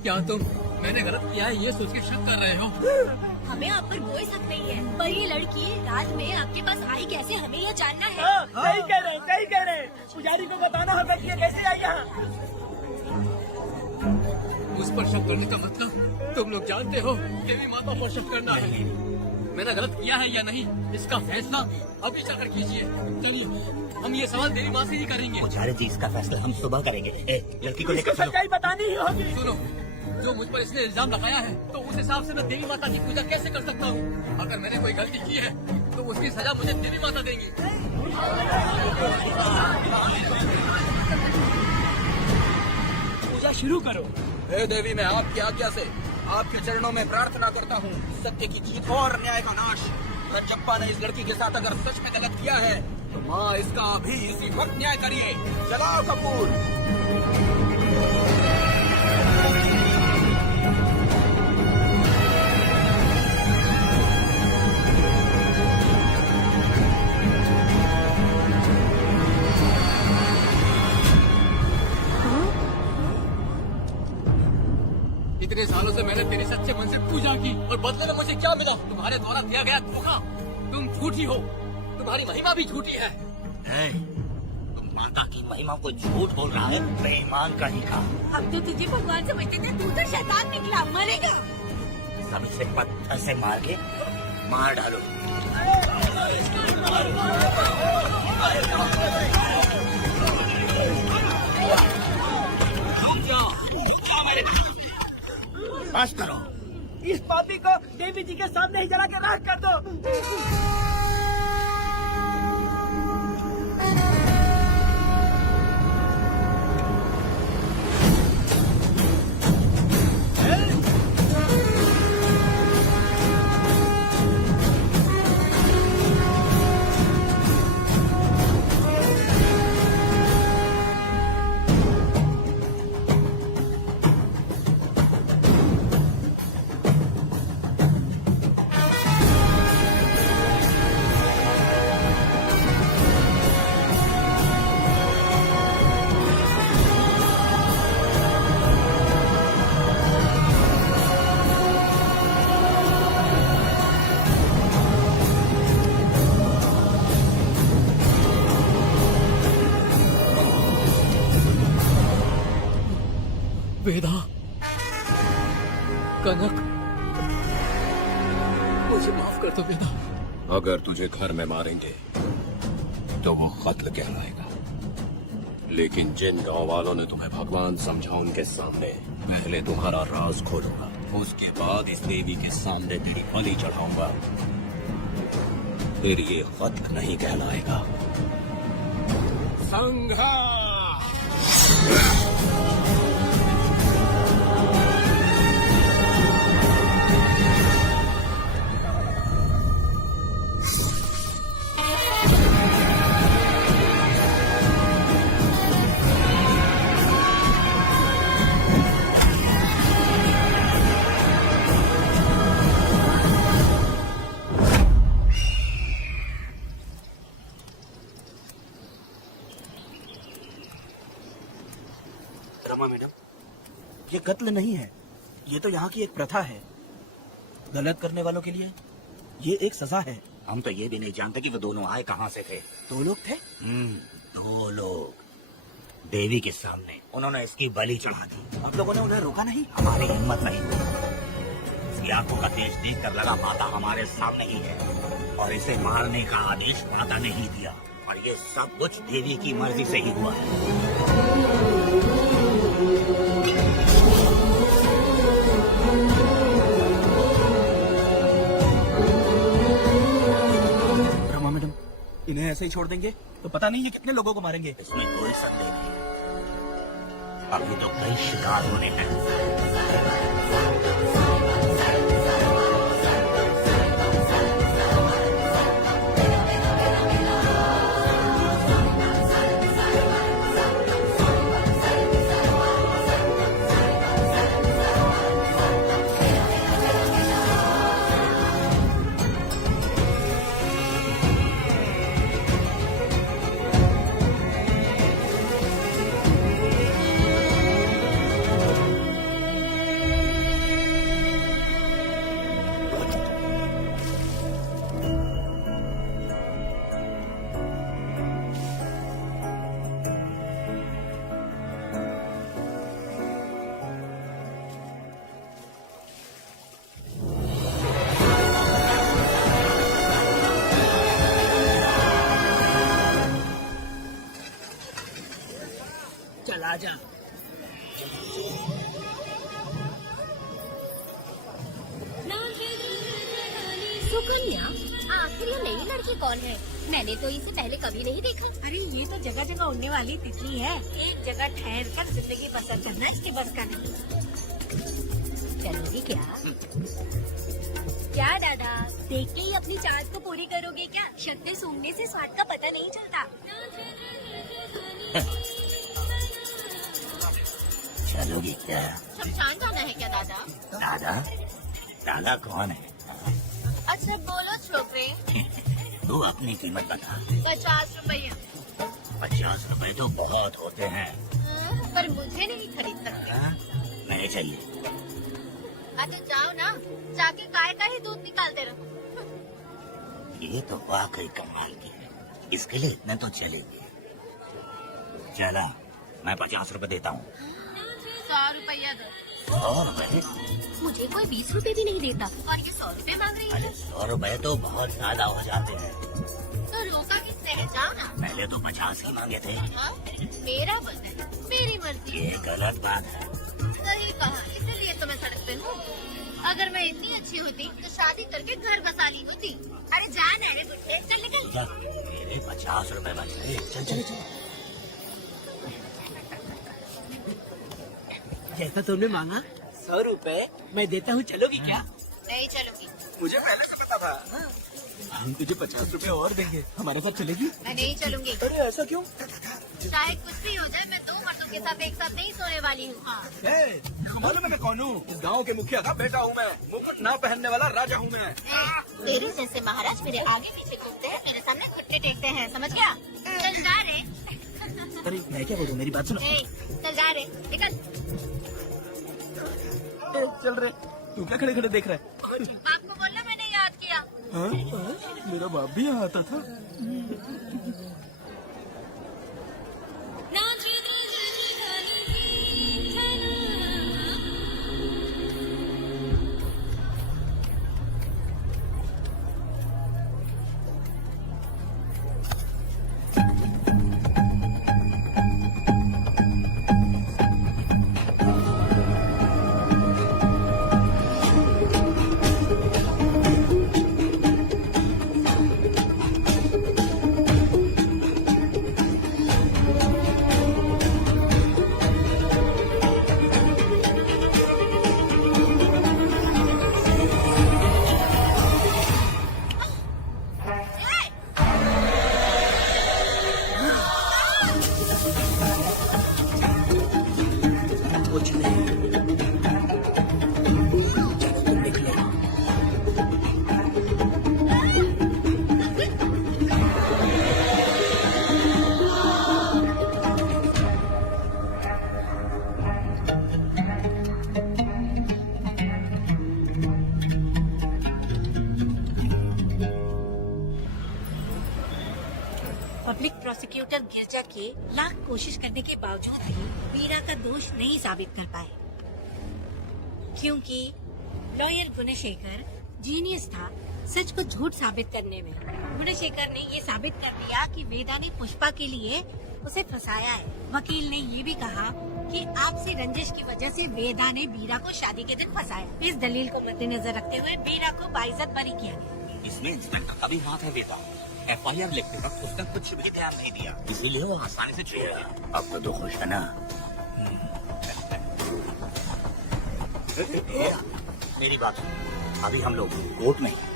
क्या तुम मैंने गलत किया है ये सोच के शक कर रहे हो? हमें आप पर कोई शक नहीं है, पर ये लड़की रात में आपके पास आई कैसे, हमें यह जानना है। सही कह रहे हैं, सही कह रहे हैं। पुजारी को बताना होगा कि ये कैसे आई यहाँ। उस पर शक करने का मतलब तुम लोग जानते हो देवी माता पर शक करना है। मैंने गलत किया है या नहीं, इसका फैसला अभी चलकर कीजिए। चलिए हम ये सवाल देवी माँ से ही करेंगे। पुजारी जी इसका फैसला हम सुबह करेंगे। लड़की को लेकर चलो। सच्चाई बतानी ही होगी। सुनो, जो मुझ पर इसने इल्जाम लगाया है तो उस हिसाब से मैं देवी माता की पूजा कैसे कर सकता हूँ? अगर मैंने कोई गलती की है तो उसकी सजा मुझे देवी माता देंगी। पूजा शुरू करो। हे देवी, मैं आपकी आज्ञा से आपके चरणों में प्रार्थना करता हूँ, सत्य की जीत और न्याय का नाश। रज्जप्पा ने इस लड़की के साथ अगर सच में गलत किया है तो माँ इसका अभी इसी वक्त न्याय करिए। जलाओ कपूर। इतने सालों से मैंने तेरी सच्चे मन से पूजा की और बदले में मुझे क्या मिला? तुम्हारे द्वारा दिया गया धोखा। तुम झूठी हो, तुम्हारी महिमा भी झूठी है। तुम माता की महिमा को झूठ बोल रहा है, बेईमान कहीं का। हम तो तुझे भगवान समझते थे, तू तो शैतान निकला, मरेगा। सब इसे पत्थर से मार के मार डालो। बस करो। इस पापी को देवी जी के सामने ही जला के राख कर दो। वेदा, कनक, मुझे माफ कर दो वेदा। अगर तुझे घर में मारेंगे तो वो कत्ल कहलाएगा, लेकिन जिन गांव वालों ने तुम्हें भगवान समझा उनके सामने पहले तुम्हारा राज खोलूंगा, उसके बाद इस देवी के सामने तेरी बलि चढ़ाऊंगा, फिर ये कत्ल नहीं कहलाएगा। संघर्ष। रमा मैडम, ये कत्ल नहीं है, ये तो यहाँ की एक प्रथा है। गलत करने वालों के लिए ये एक सजा है। हम तो ये भी नहीं जानते कि वो दोनों आए कहाँ से थे। 2 लोग थे। 2 लोग देवी के सामने, उन्होंने इसकी बलि चढ़ा दी। आप लोगों ने उन्हें रोका नहीं? हमारी हिम्मत नहीं हुई। इसकी आंखों का तेज देख कर लगा माता हमारे सामने ही है, और इसे मारने का आदेश माता ने ही दिया, और ये सब कुछ देवी की मर्जी से ही हुआ है। रमा मैडम, इन्हें ऐसे ही छोड़ देंगे तो पता नहीं ये कितने लोगों को मारेंगे। इसमें कोई संदेह नहीं है। अभी तो कई शिकार होने हैं। चला जा। सुकन्या, आखिर ये नई लड़की कौन है? मैंने तो इसे पहले कभी नहीं देखा। अरे ये तो जगह जगह उड़ने वाली तितली है। एक जगह ठहर कर जिंदगी बसर करना इसके बस का नहीं। चलोगी क्या? क्या दादा, देख के ही अपनी चाहत को पूरी करोगे क्या? शक्ति सूंघने से स्वाद का पता नहीं चलता। चलोगी क्या? शमशान जाना है क्या दादा? दादा? दादा कौन है? अच्छा बोलो छोकरे। तू अपनी कीमत बता। 50 रुपया। 50 रुपए तो बहुत होते हैं। पर मुझे नहीं खरीद सकते। हाँ? नहीं चाहिए। अच्छा जाओ ना, जाके गाय का ही दूध निकालते रहो। ये तो वाकई कमाल की है। इसके लिए इतने तो चलेगी। चला, मैं 50 रुपए देता हूँ। 100 रुपया दो। 100 रुपए? मुझे कोई 20 रुपए भी नहीं देता और ये 100 रुपए मांग रही है। अरे 100 रुपए तो बहुत ज्यादा हो जाते हैं। तो रोका किससे है? जाओ ना। पहले तो 50 ही मांगे थे। हाँ? मेरा बदन, मेरी मर्जी। ये गलत बात है। सही कहा, इसलिए तो मैं सड़क पे हूँ। अगर मैं इतनी अच्छी होती तो शादी करके घर बसा ली होती। अरे जान है रे बुढ़े, चल निकल। जा, मेरे 50 रुपए बच गए। चल चल चल। जैसा तुमने मांगा 100 रुपए मैं देता हूँ, चलोगी क्या? नहीं चलूंगी। मुझे पहले से पता था। हम तुझे 50 रुपए और देंगे, हमारे साथ चलेगी? मैं नहीं चलूंगी। अरे ऐसा क्यों? चाहे कुछ भी हो जाए, मैं 2 मर्दों के साथ एक साथ नहीं सोने वाली हूँ। हाँ। मालूम है मैं कौन हूँ? इस गाँव के मुखिया का बेटा हूँ मैं। मुकुट ना पहनने वाला राजा हूँ मैं। तेरे जैसे महाराज मेरे आगे पीछे घूमते हैं, मेरे सामने घुटने टेकते हैं, समझ गया? चल जा रे। अरे मैं क्या बोलूँ, मेरी बात सुनो। चल जा रे, निकल। चल रहे, तू क्या खड़े खड़े देख रहा है? बाप को बोलना मैंने याद किया। हाँ? मेरा बाप भी यहाँ आता था। पब्लिक प्रोसिक्यूटर गिरजा के लाख कोशिश करने के बावजूद भी मीरा का दोष नहीं साबित कर पाए, क्योंकि लॉयर गुणशेखर जीनियस था सच को झूठ साबित करने में। गुणशेखर ने ये साबित कर दिया कि वेदा ने पुष्पा के लिए उसे फंसाया है। वकील ने ये भी कहा कि आपसी रंजिश की वजह से वेदा ने वीरा को शादी के दिन फंसाया। इस दलील को मद्देनजर रखते हुए वीरा को बाइज्जत बरी किया गया। इसमें इंस्पेक्टर का भी हाथ है बेटा। FIR लिखते वक्त उसने कुछ भी ध्यान नहीं दिया, इसीलिए वो आसानी से छूट गया। अब तो खुश है ना? मेरी बात सुन, अभी हम लोग कोर्ट में हैं।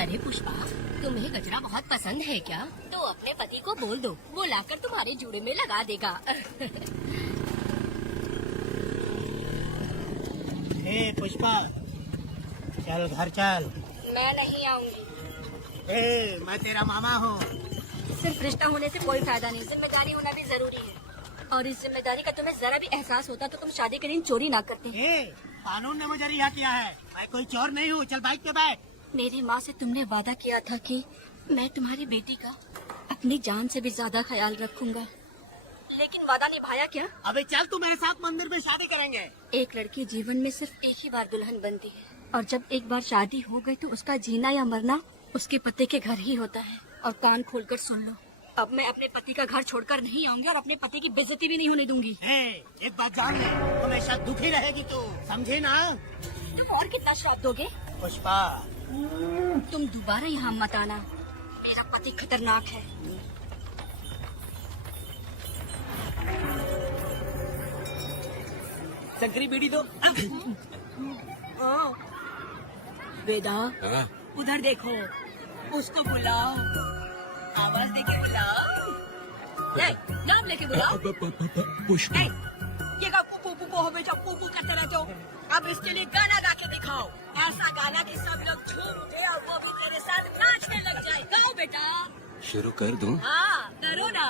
अरे पुष्पा, तुम्हें गजरा बहुत पसंद है क्या? तो अपने पति को बोल दो, वो लाकर तुम्हारे जूड़े में लगा देगा। ए पुष्पा, चल घर चल। मैं नहीं आऊंगी। ए, मैं तेरा मामा हूँ। सिर्फ रिश्ता होने से कोई फायदा नहीं, जिम्मेदारी होना भी जरूरी है। और इस जिम्मेदारी का तुम्हें जरा भी एहसास होता तो तुम शादी के दिन चोरी ना करते। ए, कानून ने मुझे रिहा किया है, मैं कोई चोर नहीं हूँ। चल बाइक पे बैठ। मेरी माँ से तुमने वादा किया था कि मैं तुम्हारी बेटी का अपनी जान से भी ज्यादा ख्याल रखूंगा, लेकिन वादा निभाया क्या? अबे चल, तू मेरे साथ मंदिर में शादी करेंगे। एक लड़की जीवन में सिर्फ एक ही बार दुल्हन बनती है, और जब एक बार शादी हो गई तो उसका जीना या मरना उसके पति के घर ही होता है। और कान खोलकर सुन लो, अब मैं अपने पति का घर छोड़कर नहीं आऊंगी और अपने पति की बेइज्जती भी नहीं होने दूंगी। एक बात जान ले, हमेशा दुखी रहेगी तू, समझी ना? तुम और कितना श्राप दोगे? पुष्पा, तुम दोबारा यहाँ मत आना, मेरा पति खतरनाक है। शंकरी बीड़ी दो। वेदा, हाँ? उधर देखो, उसको बुलाओ, आवाज देके बुलाओ। ए, नाम लेके बुलाओ। पुष्पा, ए, ये का पुपू पुपू हो बेटा, पुपू करते रहते हो। अब इसके लिए गाना गा के दिखाओ, ऐसा गाना कि सब लोग झूम उठे और वो भी तेरे साथ नाचने लग जाए। गाओ बेटा। शुरू कर दूं? हाँ, करो ना।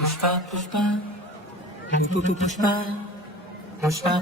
पुष्पा पुष्पा पुष्पा पुष्पा।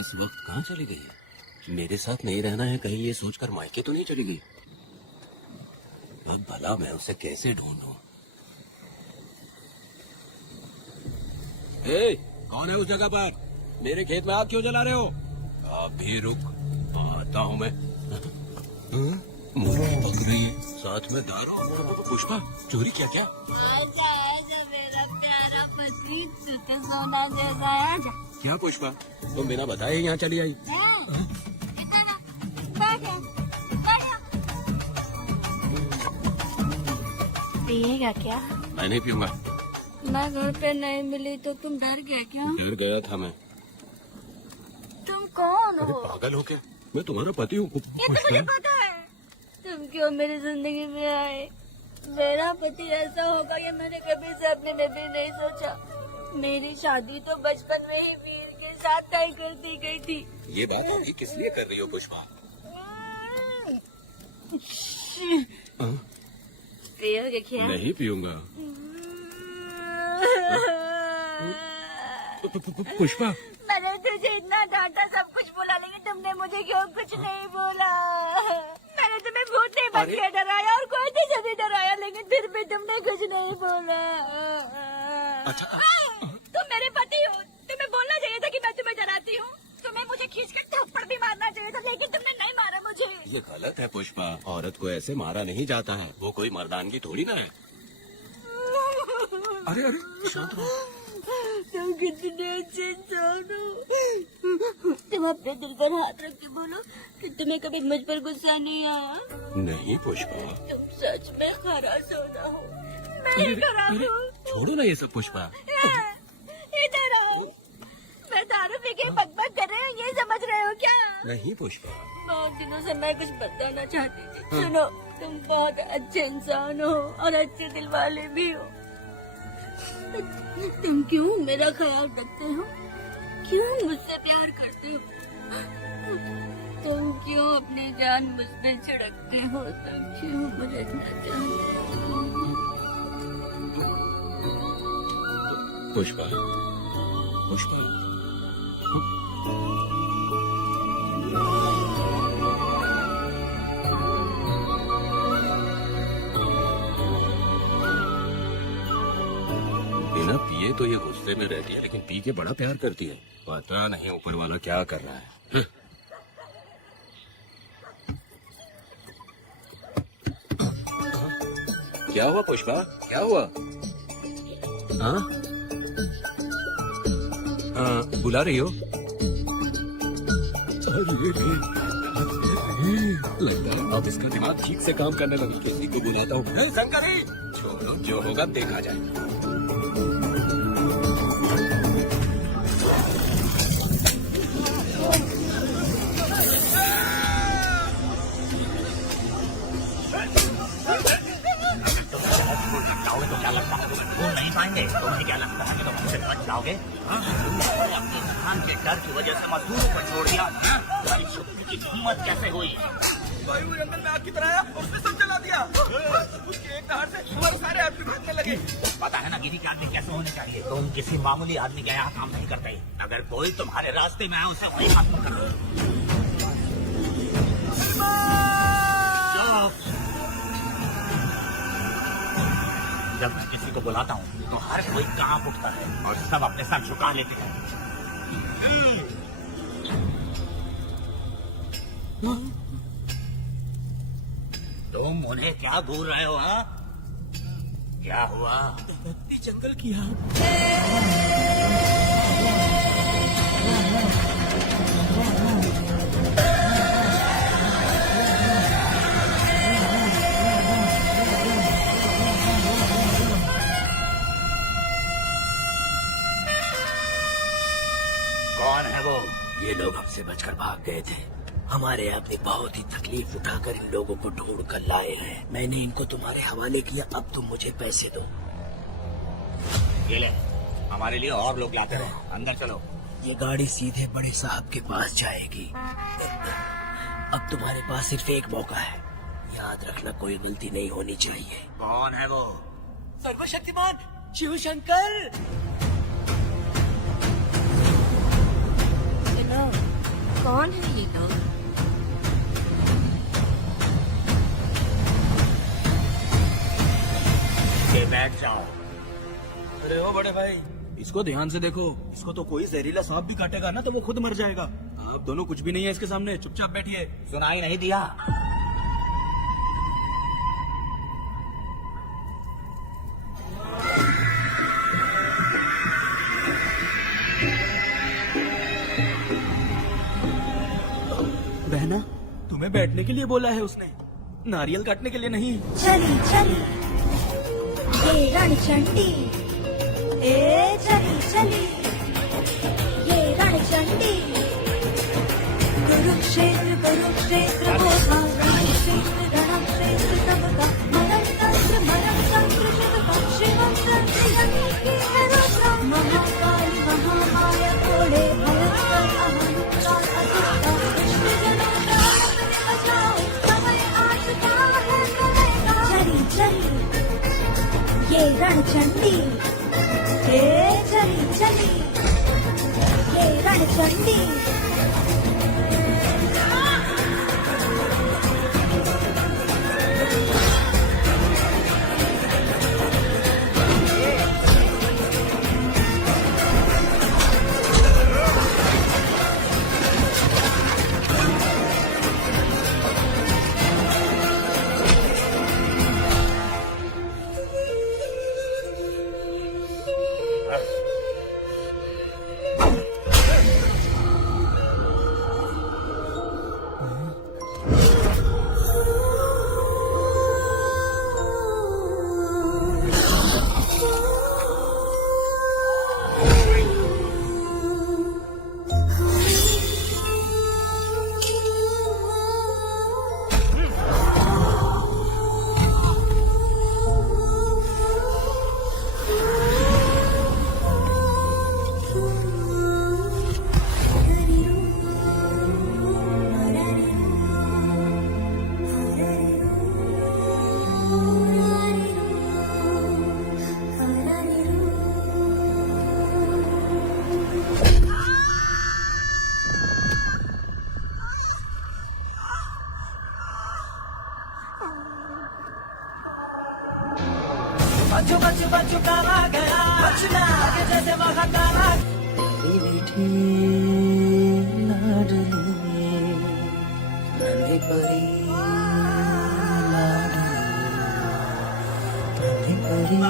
इस वक्त कहाँ चली गई? मेरे साथ नहीं रहना है कहीं ये सोचकर मायके तो नहीं चली गई? अब भला मैं उसे कैसे ढूंढूं? ए, कौन है उस जगह पर? मेरे खेत में आग क्यों जला रहे हो? आप भी रुक, आता हूँ मैं। मुर्गी पक रही है, साथ में दारू। पुष्पा, चोरी क्या? क्या आजा आजा मेरा प्यारा पति, तू तो सोना जैसा है। आजा। क्या पुष्पा, तुम बिना बताए यहाँ चली आई? पिएगा क्या? मैं नहीं पीऊंगा। मैं घर पे नहीं मिली तो तुम डर गए क्या? डर गया था मैं। तुम कौन अरे हो? पागल हो क्या? मैं तुम्हारा पति हूँ। ये तो मुझे पता है। तुम क्यों मेरी जिंदगी में आए? मेरा पति ऐसा होगा ये मैंने कभी सपने में भी नहीं सोचा। मेरी शादी तो बचपन में ही वीर के साथ तय कर दी गई थी। ये बात अभी किस लिए कर रही हो पुष्पा? पियोगे क्या? नहीं पीऊंगा। पुष्पा, मैंने तुझे इतना डांटा, सब कुछ बोला, लेकिन तुमने मुझे क्यों कुछ नहीं बोला? मैंने तुम्हें भूत नहीं बन के डराया और कोई नहीं जब भी डराया, लेकिन फिर भी तुमने कुछ नहीं बोला। अच्छा, तुम मेरे पति हो, तुम्हें बोलना चाहिए था कि मैं तुम्हें डराती हूँ। तुम्हें मुझे खींच कर थप्पड़ भी मारना चाहिए था, लेकिन तुमने नहीं मारा मुझे। ये गलत है पुष्पा। औरत को ऐसे मारा नहीं जाता है, वो कोई मर्दानगी थोड़ी ना है। अरे अरे, शांत रहो। तुम कितने अच्छे इंसान हो। तुम अपने दिल पर हाथ रख के बोलो कि तुम्हें कभी मुझ पर गुस्सा नहीं आया। नहीं पुष्पा। तुम सच में खरा सोना हो। मैं ही खराब हूँ। छोड़ो ना ये सब पुष्पा। इधर आओ। मैं दारू पी के बकबक कर रहे हो, ये समझ रहे हो क्या? नहीं पुष्पा। बहुत दिनों से मैं कुछ बताना चाहती थी। सुनो, तुम बहुत अच्छे इंसान हो और अच्छे दिल वाले भी हो। तुम क्यों मेरा ख्याल रखते हो? क्यों मुझसे प्यार करते हो? तुम क्यों अपनी जान मुझ पे छिड़कते हो? तुम क्यों मुझे इतना चाहते हो? पुष्पा, पुष्पा। बिना पिए तो ये गुस्से में रहती है, लेकिन पी के बड़ा प्यार करती है। पता नहीं ऊपर वाला क्या कर रहा है। क्या हुआ पुष्पा, क्या हुआ? हाँ? बुला रही हो? लगता है अब इसका दिमाग ठीक से काम करने लगा। किसी को बुलाता हूँ। शंकरी, छोड़ो, जो होगा देखा जाएगा। तो क्या लगता है भूल नहीं पाएंगे? तुम्हें क्या लगता है कि तुम हमसे बच जाओगे? तुमने अपनी दुकान के डर की वजह से मजदूरों को छोड़ दिया। भाई शुक्र की हिम्मत कैसे हुई? भाई वो जंगल में आग की तरह आया, उसने सब जला दिया। उसके एक दहाड़ से और सारे आदमी भागने लगे। पता है ना गिरी के आदमी कैसे होने चाहिए? तुम किसी मामूली आदमी का यहाँ काम नहीं करते। अगर कोई तुम्हारे रास्ते में आए उसे वही खत्म कर दो। जब मैं किसी को बुलाता हूँ तो हर कोई कांप उठता है और सब अपने सर झुका लेते हैं। तुम उन्हें क्या घूर रहे हो? हाँ, क्या हुआ? जंगल की आग। कौन है वो? ये लोग हमसे बचकर भाग गए थे। हमारे अपनी बहुत ही तकलीफ उठाकर इन लोगों को ढूंढ कर लाए हैं। मैंने इनको तुम्हारे हवाले किया, अब तुम मुझे पैसे दो। ये ले, हमारे लिए और लोग लाते रहो। अंदर चलो। ये गाड़ी सीधे बड़े साहब के पास जाएगी। अब तुम्हारे पास सिर्फ एक मौका है, याद रखना कोई गलती नहीं होनी चाहिए। कौन है वो? सर्वशक्तिमान शिव शंकर। कौन है ये लोग? ये बैठ जाओ। अरे ओ बड़े भाई, इसको ध्यान से देखो। इसको तो कोई जहरीला सांप भी काटेगा ना तो वो खुद मर जाएगा। आप दोनों कुछ भी नहीं है इसके सामने, चुपचाप बैठिए। सुनाई नहीं दिया? बहना, तुम्हें बैठने के लिए बोला है उसने, नारियल काटने के लिए नहीं। चली चली ये रणचंडी, ए चली चली ये रणचंडी। कुरुक्षेत्र कुरुक्षेत्र वो था, रणक्षेत्र रणक्षेत्र सबका। मरणतंत्र मरणतंत्र शिवका, शिवम तंत्र की है रुद्रा। महाकाली महामाया घोड़े भयंकर अहंकार अतिष्ठा। विष्णुजनों प्राण बचाओ, समय आ चुका है समय का। चली चली ये रणचंडी, ए चली चली ये रणचंडी। पर झुकावा गया बचना आगे जैसे महाकाला मीठी लाडली नन्ही परी लाडली नन्ही परी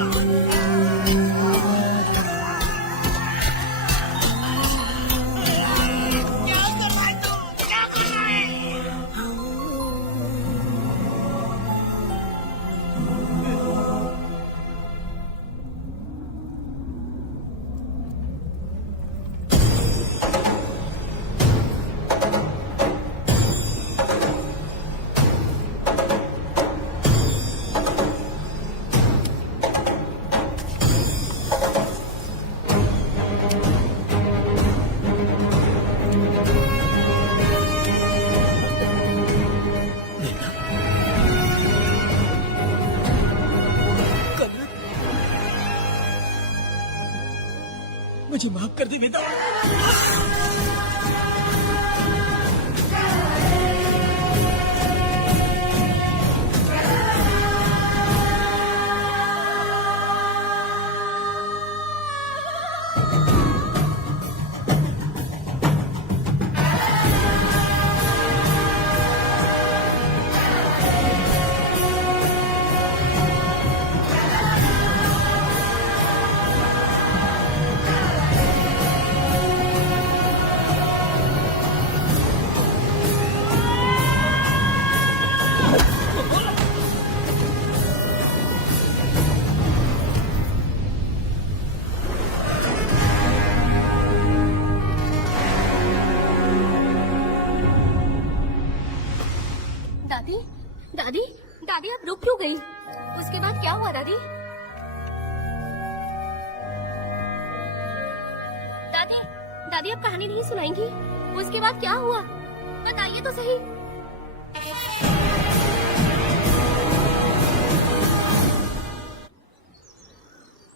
मुझे माफ कर दे वेदा। दादी दादी दादी आप रुक क्यों गई? उसके बाद क्या हुआ दादी? दादी दादी आप कहानी नहीं सुनाएंगी? उसके बाद क्या हुआ बताइए तो सही।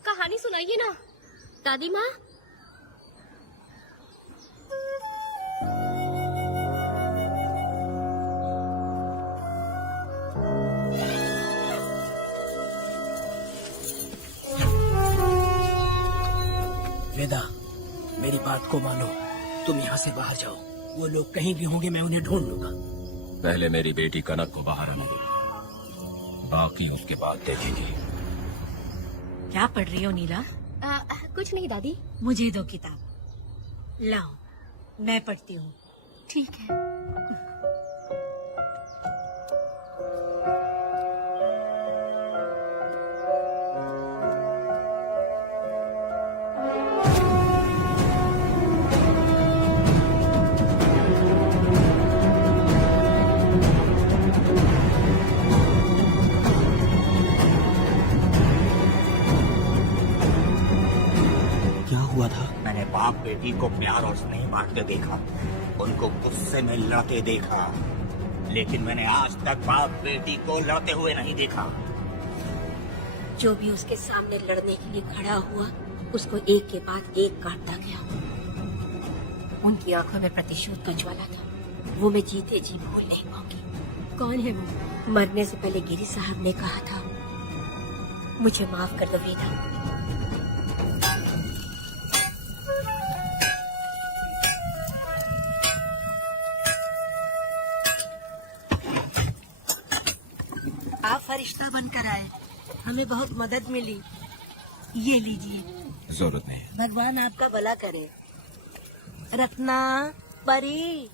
कहानी सुनाइए ना दादी माँ। वेदा मेरी बात को मानो, तुम यहाँ से बाहर जाओ। वो लोग कहीं भी होंगे, मैं उन्हें ढूंढ लूंगा। पहले मेरी बेटी कनक को बाहर आने दो, बाकी उसके बाद देखेंगे। क्या पढ़ रही हो नीला? कुछ नहीं दादी। मुझे दो किताब लाओ, मैं पढ़ती हूँ। ठीक है। क्या हुआ था? मैंने बाप बेटी को प्यार और स्नेह बांटते देखा, उनको गुस्से में लड़ते देखा, लेकिन मैंने आज तक बाप बेटी को लड़ते हुए नहीं देखा। जो भी उसके सामने लड़ने के लिए खड़ा हुआ, उसको एक के बाद एक काटता गया। उनकी आंखों में प्रतिशोध का ज्वाला था, वो मैं जीते जी भूल नहीं पाऊंगी। कौन है वो? मरने से पहले गिरी साहब ने कहा था, मुझे माफ कर दो वेदा। आप फरिश्ता बनकर आए, हमें बहुत मदद मिली। ये लीजिए। जरूरत नहीं। भगवान आपका भला करे। रत्ना परी।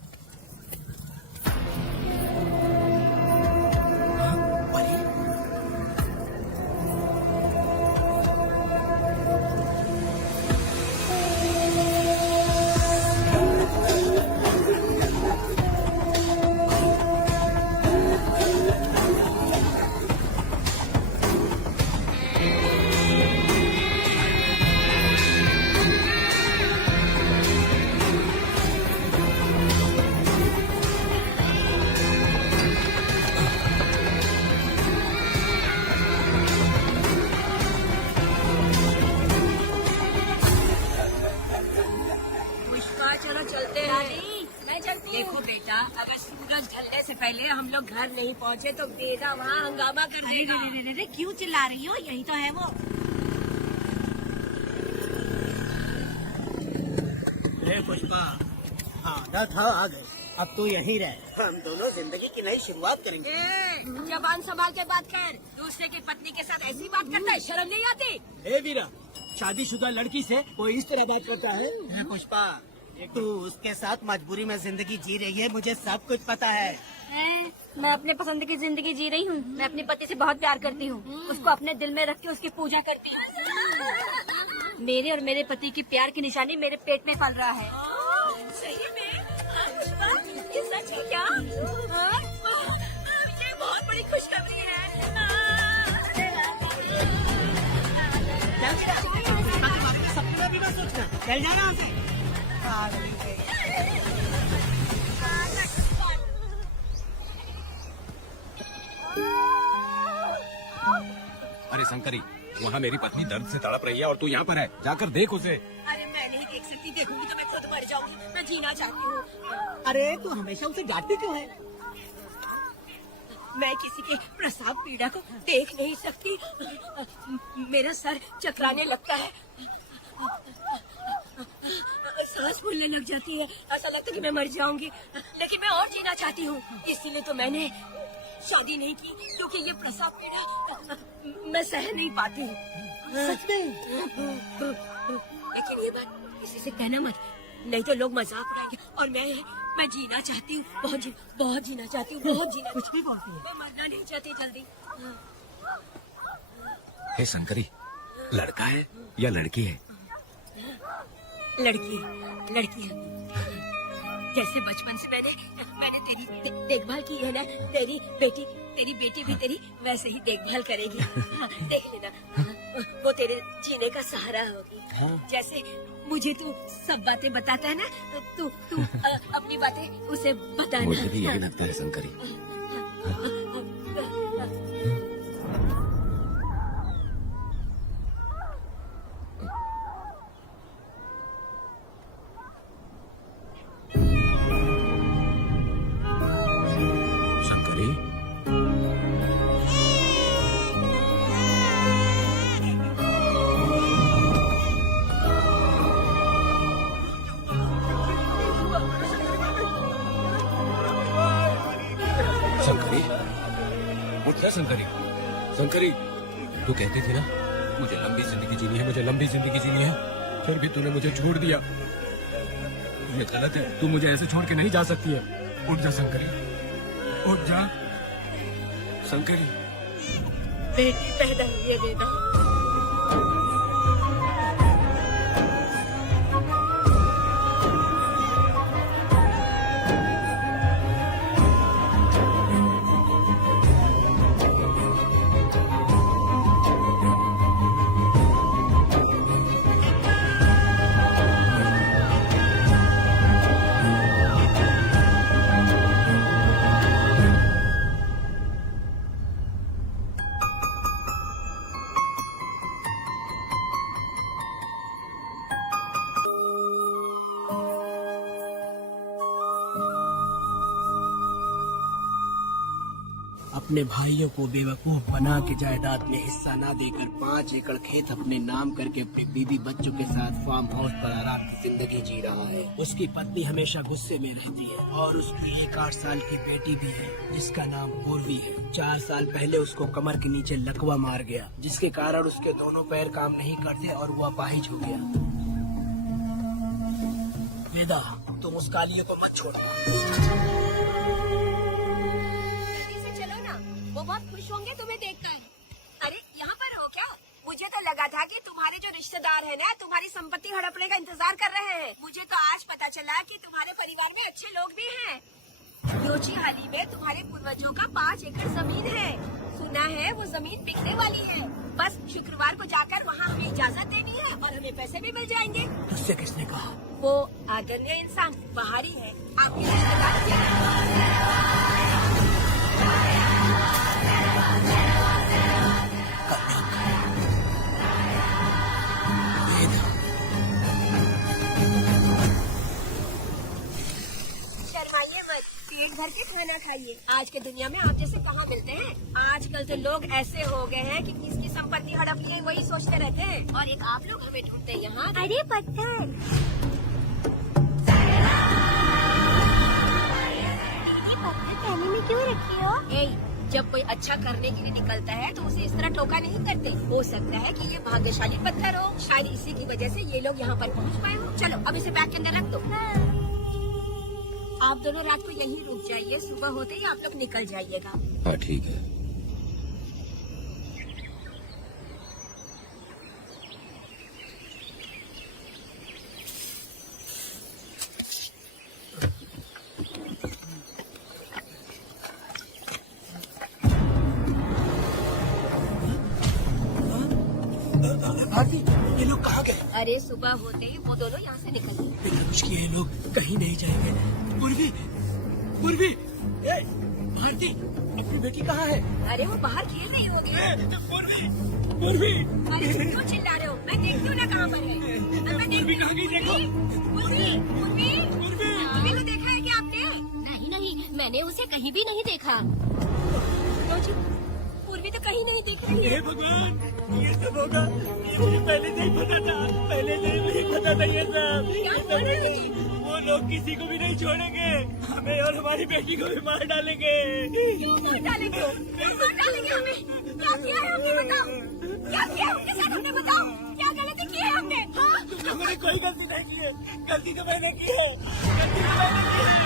देखो बेटा, अगर सूरज ढलने से पहले हम लोग घर नहीं पहुँचे तो बेटा वहाँ हंगामा कर देगा। अरे क्यों चिल्ला रही हो? यही तो है वो। अरे पुष्पा, हाँ था आ गए। अब तो यहीं रहे। हम दोनों जिंदगी की नई शुरुआत करेंगे। जबान संभाल के बात कर। दूसरे की पत्नी के साथ ऐसी बात करता है, शर्म नहीं आती? ए वीरा, शादीशुदा लड़की से कोई इस तरह बात करता है? पुष्पा, तू उसके साथ मजबूरी में जिंदगी जी रही है, मुझे सब कुछ पता है। मैं अपने पसंद की जिंदगी जी रही हूँ। मैं अपने पति से बहुत प्यार करती हूँ। उसको अपने दिल में रख के उसकी पूजा करती हूँ। मेरे और मेरे पति की प्यार की निशानी मेरे पेट में पल रहा है। सही में? पुष्पा, ये सच है क्या? ये बहुत बड़ी खुशखबरी है। सपना भी मत सोचना, चल जाना यहाँ से। अरे शंकरी, वहाँ मेरी पत्नी दर्द से तड़प रही है और तू यहाँ पर है। जाकर देख उसे। अरे मैं नहीं देख सकती, देखूंगी तो मैं खुद मर जाऊंगी। मैं जीना चाहती हूँ। अरे तू हमेशा उसे डांटती क्यों है? मैं किसी के प्रसाव पीड़ा को देख नहीं सकती। मेरा सर चकराने लगता है, सांस फूलने लग जाती है, ऐसा लगता है कि मैं मर जाऊंगी। लेकिन मैं और जीना चाहती हूँ, इसीलिए तो मैंने शादी नहीं की, क्योंकि ये प्रसाव पीड़ा मैं सह नहीं पाती हूँ। सच में? लेकिन ये बात किसी से कहना मत, नहीं तो लोग मजाक उड़ाएंगे। और मैं जीना चाहती हूँ, बहुत जीना चाहती हूँ, बहुत जीना। कुछ भी बोलती है। मैं मरना नहीं चाहती जल्दी। हे शंकरी, लड़का है या लड़की है? लड़की है। जैसे बचपन से मैंने तेरी देखभाल की है ना, तेरी बेटी भी तेरी वैसे ही देखभाल करेगी। देख लेना, वो तेरे जीने का सहारा होगी। जैसे मुझे तू सब बातें बताता है ना, तू अपनी बातें उसे बताना। मुझे भी यही लगता है शंकरी। शंकरी, तू कहती थी ना मुझे लंबी जिंदगी जीनी है, फिर भी तूने मुझे छोड़ दिया। ये गलत है, तू मुझे ऐसे छोड़ के नहीं जा सकती है। उठ जा शंकरी, उठ जा शंकरी। बेटी पैदा हुई है बेटा। अपने भाइयों को बेवकूफ बना के जायदाद में हिस्सा ना देकर 5 एकड़ खेत अपने नाम करके अपनी बीवी बच्चों के साथ फार्म हाउस पर आराम से जिंदगी जी रहा है। उसकी पत्नी हमेशा गुस्से में रहती है और उसकी एक 8 साल की बेटी भी है जिसका नाम पूर्वी है। 4 साल पहले उसको कमर के नीचे लकवा मार गया, जिसके कारण उसके दोनों पैर काम नहीं करते और वो अपाहिज हो गया। वेदा, तुम उस कालिए को मत छोड़ना। वो बहुत खुश होंगे तुम्हें देखकर। अरे यहाँ पर हो क्या? मुझे तो लगा था कि तुम्हारे जो रिश्तेदार हैं ना, तुम्हारी संपत्ति हड़पने का इंतजार कर रहे हैं। मुझे तो आज पता चला कि तुम्हारे परिवार में अच्छे लोग भी हैं। योचीहाली में तुम्हारे पूर्वजों का 5 एकड़ जमीन है। सुना है वो जमीन बिकने वाली है। बस शुक्रवार को जाकर वहाँ हमें इजाजत देनी है और हमें पैसे भी मिल जाएंगे। तुझसे किसने कहा? वो आदरणीय इंसान बाहरी है, आपके रिश्तेदार। पेट भर के खाना खाइए। आज के दुनिया में आप जैसे कहाँ मिलते हैं? आजकल तो लोग ऐसे हो गए हैं कि किसकी संपत्ति हड़प लिए वही सोचते रहते हैं। और एक आप लोग हमें ढूंढते हैं यहाँ। अरे पत्थर, जब कोई अच्छा करने के लिए निकलता है तो उसे इस तरह टोका नहीं करते। हो सकता है कि ये भाग्यशाली पत्थर हो, शायद इसी की वजह से ये लोग यहाँ पर पहुँच पाए हो। चलो अब इसे बैग के अंदर रख दो। आप दोनों रात को यहीं रुक जाइए, सुबह होते ही आप लोग निकल जाइएगा। हाँ ठीक है। भारती, ये लोग कहाँ गए? अरे सुबह होते ही वो दोनों यहाँ से निकल गए। बिना कुछ किए ये लोग कहीं नहीं जाएंगे। पूर्वी, पूर्वी, ए, भारती, अपनी बेटी कहाँ है? अरे वो बाहर खेल रही होगी। पूर्वी, पूर्वी, अरे क्यों चिल्ला रहे हो? मैं देखती हूँ ना कहाँ पर है। मैं देखती कहाँ गई देखो? पूर्वी, पूर्वी, पूर्वी को देखा है क्या आपने? नहीं नहीं, मैंने उसे कहीं भी नहीं देखा। रोजी, पूर्वी तो कहीं नहीं दिख रही है। हे भगवान, ये सब होगा, ये मुझे पहले से ही पता था, पहले से ही मुझे पता था ये सब। क्या बोल रहे हो? वो लोग किसी को भी नहीं छोड़ेंगे, हमें और हमारी बेटी को भी मार डालेंगे। क्यों मार डालेंगे? क्यों मार डालेंगे हमें? क्या किया है हमने बताओ? क्या किया है उनके साथ हमने बताओ? क्या गलती की है हमने? हाँ? हमने कोई गलती नहीं की है, गलती तो मैंने की है, गलती तो मैंने की है।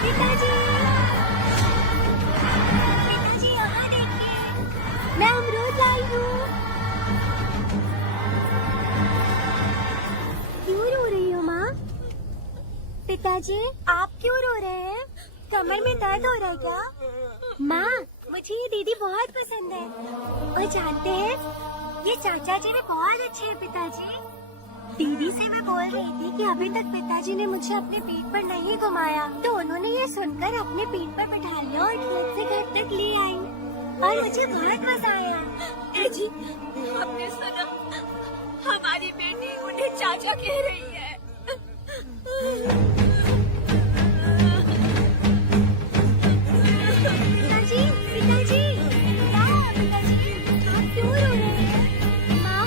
पिताजी, पिताजी यहाँ देखिए, मैं अमरूद लाई हूँ। क्यों रो रही हो माँ? पिताजी, आप क्यों रो रहे हैं? कमर में दर्द हो रहा है क्या? माँ, मुझे ये दीदी बहुत पसंद है। और जानते हैं, ये चाचा जी भी बहुत अच्छे हैं पिताजी। दीदी से मैं बोल रही थी कि अभी तक पिताजी ने मुझे अपने पीठ पर नहीं घुमाया, तो उन्होंने ये सुनकर अपने पीठ पर बैठा लिया और खेत से घर तक ले आई और मुझे बहुत मजा आया। ए जी, आपने सुना? हमारी बेटी उन्हें चाचा कह रही है। पिताजी, पिताजी, क्या हुआ पिताजी? आप क्यों रो रहे हैं? माँ,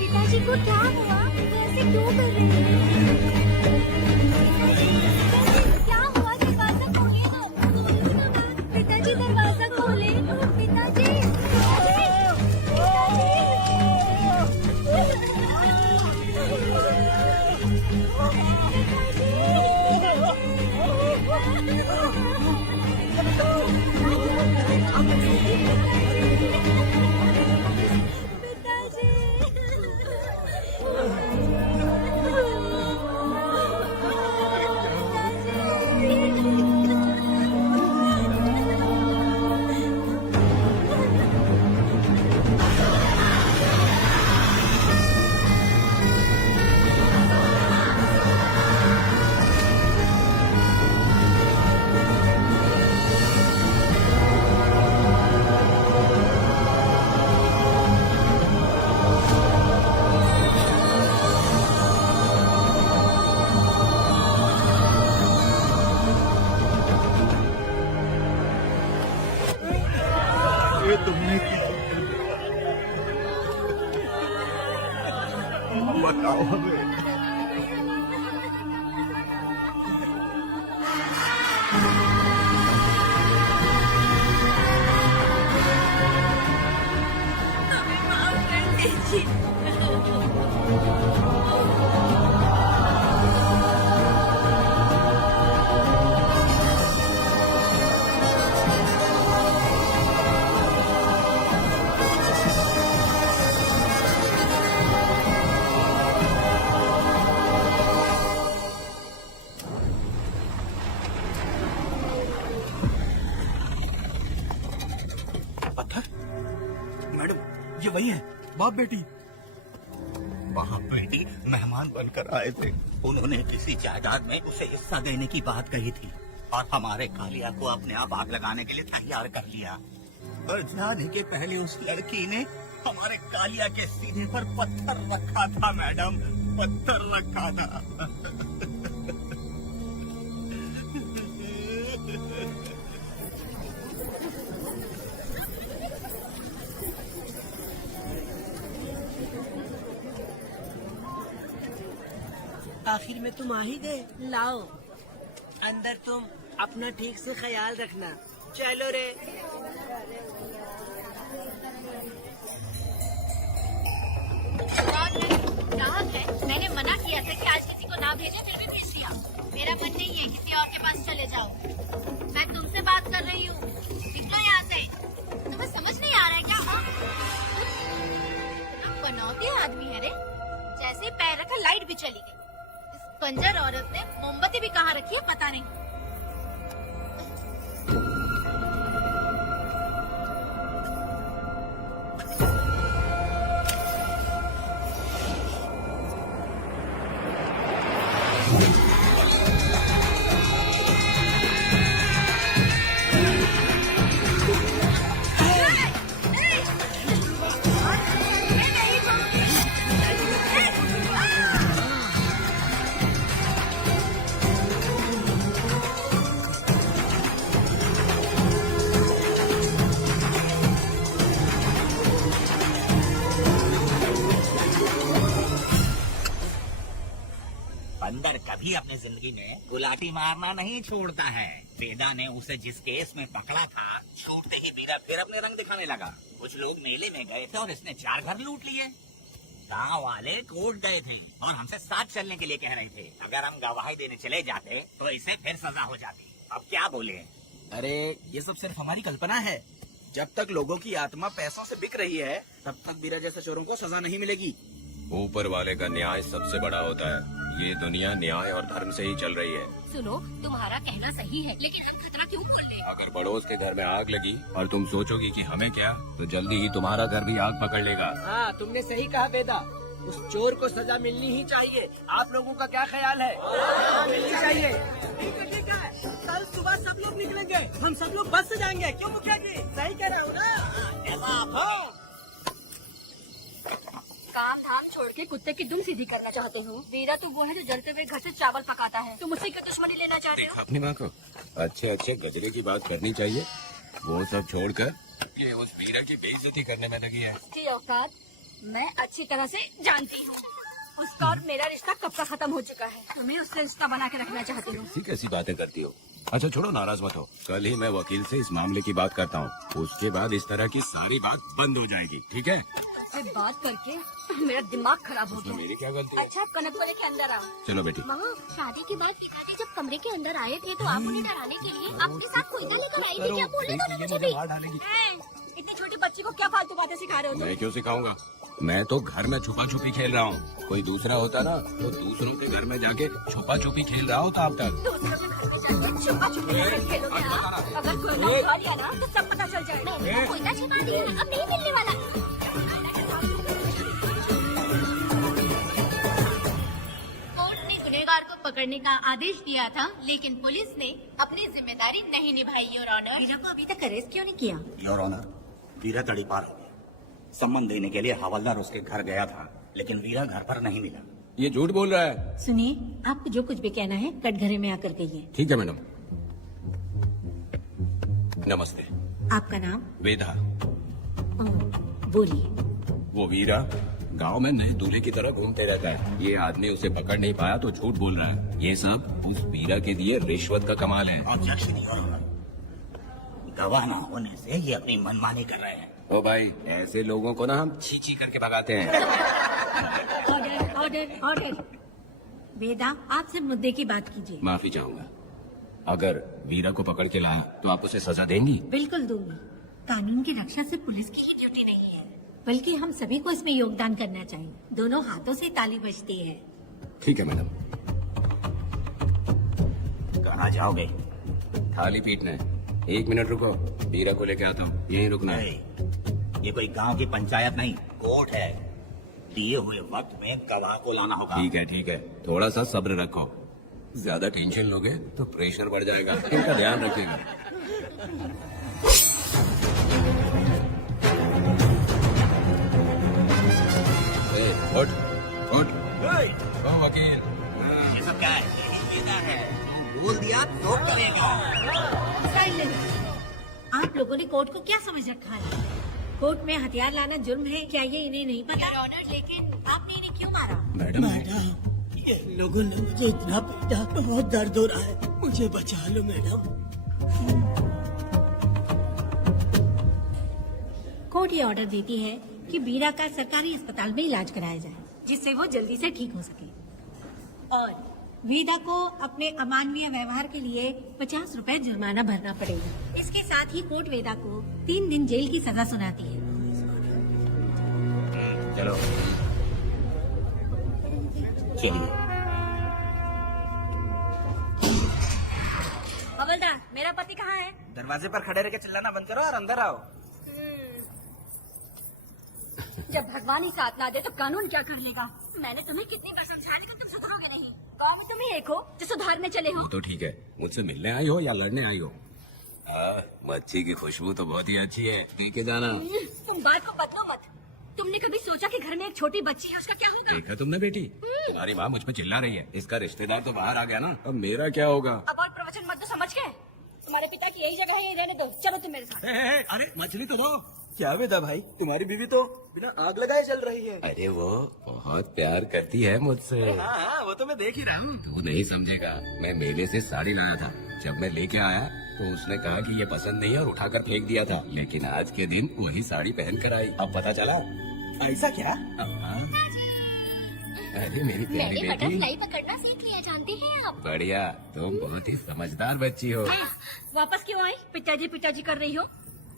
पिताजी को क्या हुआ? ऐसे क्यों कर रहे हैं? पिताजी, क्या हुआ? दरवाजा खोलिए ना, खोलिए ना माँ। पिताजी दरवाजा खोले, पिताजी, ये तुमने बताओ हमें। हमें माफ कर दीजिए। पत्थर? मैडम, ये वही है, बाप बेटी। बाप बेटी मेहमान बनकर आए थे, उन्होंने किसी जायदाद में उसे हिस्सा देने की बात कही थी और हमारे कालिया को अपने आप आग लगाने के लिए तैयार कर लिया। पर जाने के पहले उस लड़की ने हमारे कालिया के सीने पर पत्थर रखा था मैडम, पत्थर रखा था। आखिर में तुम आ ही गए। लाओ अंदर, तुम अपना ठीक से ख्याल रखना। चलो रे। ग्राहक है, मैंने मना किया था कि आज किसी को ना भेजे, फिर भी भेज दिया। मेरा मन नहीं है किसी और के पास चले जाओ। मैं तुमसे बात कर रही हूँ, निकलो यहाँ से। तुम्हें समझ नहीं आ रहा है क्या? तुम बनौटी आदमी है रे, जैसे ही पैर रखा लाइट भी चली गई। इस कंजर औरत ने मोमबत्ती भी कहाँ रखी है पता नहीं। बंदर कभी अपनी जिंदगी में गुलाटी मारना नहीं छोड़ता है। वेदा ने उसे जिस केस में पकड़ा था, छूटते ही वीरा फिर अपने रंग दिखाने लगा। कुछ लोग मेले में गए थे और इसने 4 घर लूट लिए। गांव वाले कोर्ट गए थे और हमसे साथ चलने के लिए कह रहे थे। अगर हम गवाही देने चले जाते तो इसे फिर सजा हो जाती। अब क्या बोले? अरे ये सब सिर्फ हमारी कल्पना है। जब तक लोगों की आत्मा पैसों से बिक रही है, तब तक वीरा जैसे चोरों को सजा नहीं मिलेगी। ऊपर वाले का न्याय सबसे बड़ा होता है। ये दुनिया न्याय और धर्म से ही चल रही है। सुनो, तुम्हारा कहना सही है, लेकिन हम खतरा क्यों खोल ले? अगर पड़ोस के घर में आग लगी और तुम सोचोगी कि हमें क्या, तो जल्दी ही तुम्हारा घर भी आग पकड़ लेगा। हाँ, तुमने सही कहा वेदा। उस चोर को सजा मिलनी ही चाहिए। आप लोगों का क्या ख्याल है? मिलनी चाहिए। ठीक है। कल सुबह सब लोग निकलेंगे, हम सब लोग बस से जाएंगे। क्यों मुखिया जी? सही कह रहे हो ना? काम धाम छोड़ के कुत्ते की दुम सीधी करना चाहते हो? वीरा तो वो है जो जलते हुए घर से चावल पकाता है। तुम उसी की दुश्मनी लेना चाहते हो? अपनी माँ को अच्छे अच्छे गजरे की बात करनी चाहिए। वो सब छोड़कर ये उस वीरा की बेइज्जती करने में लगी है। उसकी औकात मैं अच्छी तरह से जानती हूँ। उसका और मेरा रिश्ता कब का खत्म हो चुका है। तुम्हें उससे रिश्ता बना के रखना चाहती हूँ। ठीक, ऐसी बातें करती हो। अच्छा छोड़ो, नाराज मत हो। कल ही मैं वकील से इस मामले की बात करता हूँ। उसके बाद इस तरह की सारी बात बंद हो जाएगी। ठीक है? उससे बात करके मेरा दिमाग खराब हो गया। मेरी क्या गलती है? अच्छा, कनक को लेके अंदर आओ। चलो बेटी। माँ, शादी के बाद पिताजी जब कमरे के अंदर आए थे तो आप उन्हें डराने के लिए आपके साथ कोयता लेकर आई थी। क्या बोले दोनों मुझे भी? इतनी छोटी बच्ची को क्या फालतू बातें सिखा रहे हो? मैं क्यों सिखाऊंगा? मैं तो घर में छुपा छुपी खेल रहा हूँ। कोई दूसरा होता ना तो दूसरों के घर में जाके छुपा छुपी खेल रहा होता अब तक। दूसरों के घर में जाकर छुपा छुपी खेलोगे आप? अगर कोयला खा लिया ना तो सब पता चल जाएगा। मैंने तो कोयता छिपा दिया, अब नहीं मिलने वाला। कोर्ट ने गुनहगार को पकड़ने का आदेश दिया था, लेकिन पुलिस ने अपनी जिम्मेदारी नहीं निभाई। योर ऑनर, वीरा को अभी तक अरेस्ट क्यों नहीं किया? योर ऑनर, वीरा तड़ीपार हो गया। सम्मान देने के लिए हवलदार उसके घर गया था, लेकिन वीरा घर पर नहीं मिला। ये झूठ बोल रहा है। सुनिए, आपको जो कुछ भी कहना है कटघरे में आकर कहिए। ठीक है मैडम। नमस्ते। आपका नाम? वेदा। बोलिए। वो वीरा गांव में नए दूल्हे की तरह घूमते रहता है। ये आदमी उसे पकड़ नहीं पाया तो झूठ बोल रहा है। ये सब उस वीरा के दिए रिश्वत का कमाल है। ऑब्जेक्शन योर ऑनर, गवाह न होने से ये अपनी मनमानी कर रहे हैं। ओ भाई, ऐसे लोगों को ना हम छी करके भगाते हैं। Order order order. वेदा, आपसे मुद्दे की बात कीजिए। माफी चाहूंगा। अगर वीरा को पकड़ के लाया तो आप उसे सजा देंगी? बिल्कुल दूंगी। कानून की रक्षा सिर्फ पुलिस की ही ड्यूटी नहीं है, बल्कि हम सभी को इसमें योगदान करना चाहिए। दोनों हाथों से ताली बजती है। ठीक है मैडम। कहाँ जाओगे? थाली पीटना है। 1 मिनट रुको, वीरा को लेके आता हूँ। यहीं रुकना है। ये कोई गांव की पंचायत नहीं, कोर्ट है। दिए हुए वक्त में गवाह को लाना होगा। ठीक है। थोड़ा सा सब्र रखो। ज्यादा टेंशन लोगे तो प्रेशर बढ़ जाएगा। इनका ध्यान रखिएगा। उठ। ओ वकील। ये सब क्या है? यही वेदा है। बोल दिया तो करेगा। आप लोगों ने कोर्ट को क्या समझ रखा है? कोर्ट में हथियार लाना जुर्म है, क्या ये इन्हें नहीं पता? योर ऑनर, लेकिन आपने इन्हें क्यों मारा? मैडम, ये लोगों ने मुझे इतना पीटा, बहुत दर्द हो रहा है, मुझे बचा लो मैडम। कोर्ट ये ऑर्डर देती है कि वीरा का सरकारी अस्पताल में इलाज कराया जाए, जिससे वो जल्दी से ठीक हो सके। और वीरा को अपने अमानवीय व्यवहार के लिए 50 रुपए जुर्माना भरना पड़ेगा। इसके साथ ही कोर्ट वेदा को 3 दिन जेल की सजा सुनाती है। चलो चलिए। हवलदार, मेरा पति कहाँ है? दरवाजे पर खड़े रह के चिल्लाना बंद करो और अंदर आओ। जब भगवान ही साथ ना दे तो कानून क्या कर लेगा? मैंने तुम्हें कितनी बार समझाया लेकिन तुम सुधरोगे नहीं। गाँव में तुम ही एक हो जो सुधारने चले हो। तो ठीक है, मुझसे मिलने आई हो या लड़ने आई हो? मच्छी की खुशबू तो बहुत ही अच्छी है, दे के जाना। तुम बात को बदलो मत। तुमने कभी सोचा कि घर में एक छोटी बच्ची है, उसका क्या होगा? देखा तुमने बेटी, तुम्हारी माँ मुझ पे चिल्ला रही है। इसका रिश्तेदार तो बाहर आ गया ना, अब मेरा क्या होगा? अब और प्रवचन मत दो, समझ के। तुम्हारे पिता की यही जगह है, यही रहने दो। चलो तुम मेरे साथ। अरे मछली तो दो। क्या वेदा भाई, तुम्हारी बीवी तो बिना आग लगाए चल रही है। अरे वो बहुत प्यार करती है मुझसे। हाँ, वो तो मैं देख ही रहा हूँ। तू नहीं समझेगा, मैं मेले से साड़ी लाया था। जब मैं लेके आया तो उसने कहा कि ये पसंद नहीं और उठाकर फेंक दिया था, लेकिन आज के दिन वही साड़ी पहन कर आई। अब पता चला। ऐसा क्या? हाँ। अरे मेरी प्यारी मैंने बेटी, बटरफ्लाई पकड़ना सीख लिया, जानती हैं आप? बढ़िया, तुम बहुत ही समझदार बच्ची हो। वापस क्यों आई? पिताजी कर रही हो?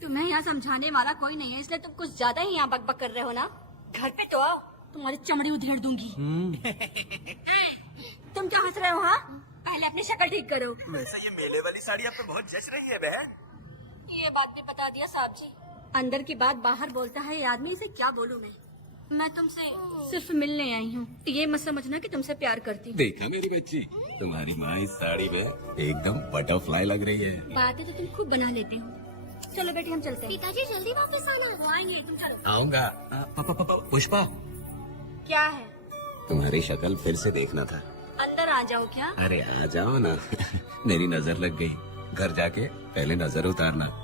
तुम्हें यहाँ समझाने वाला कोई नहीं है, इसलिए तुम कुछ ज्यादा ही यहाँ बकबक कर रहे हो ना। घर पे तो आओ, तुम्हारी चमड़ी उधेड़ दूंगी। तुम क्या हंस रहे हो? हाँ, पहले अपनी शक्ल ठीक करो। वैसे ये मेले वाली साड़ी आप पे बहुत जच रही है बहन। ये बात भी बता दिया साहब जी। अंदर की बात बाहर बोलता है ये आदमी, इसे क्या बोलूं मैं तुमसे सिर्फ मिलने आई हूँ। ये मत समझना कि तुमसे प्यार करती हूँ। देखा मेरी बच्ची, तुम्हारी माँ इस साड़ी में एकदम बटरफ्लाई लग रही है। बातें तो तुम खूब बना लेते हो। चलो बेटी हम चलते हैं। पिताजी जल्दी वापस आना। वो आएंगे, तुम चलो। आऊंगा। पुष्पा, क्या है? तुम्हारी शक्ल फिर से देखना था। अंदर आ जाओ। क्या? अरे आ जाओ ना। मेरी नजर लग गई, घर जाके पहले नजर उतारना।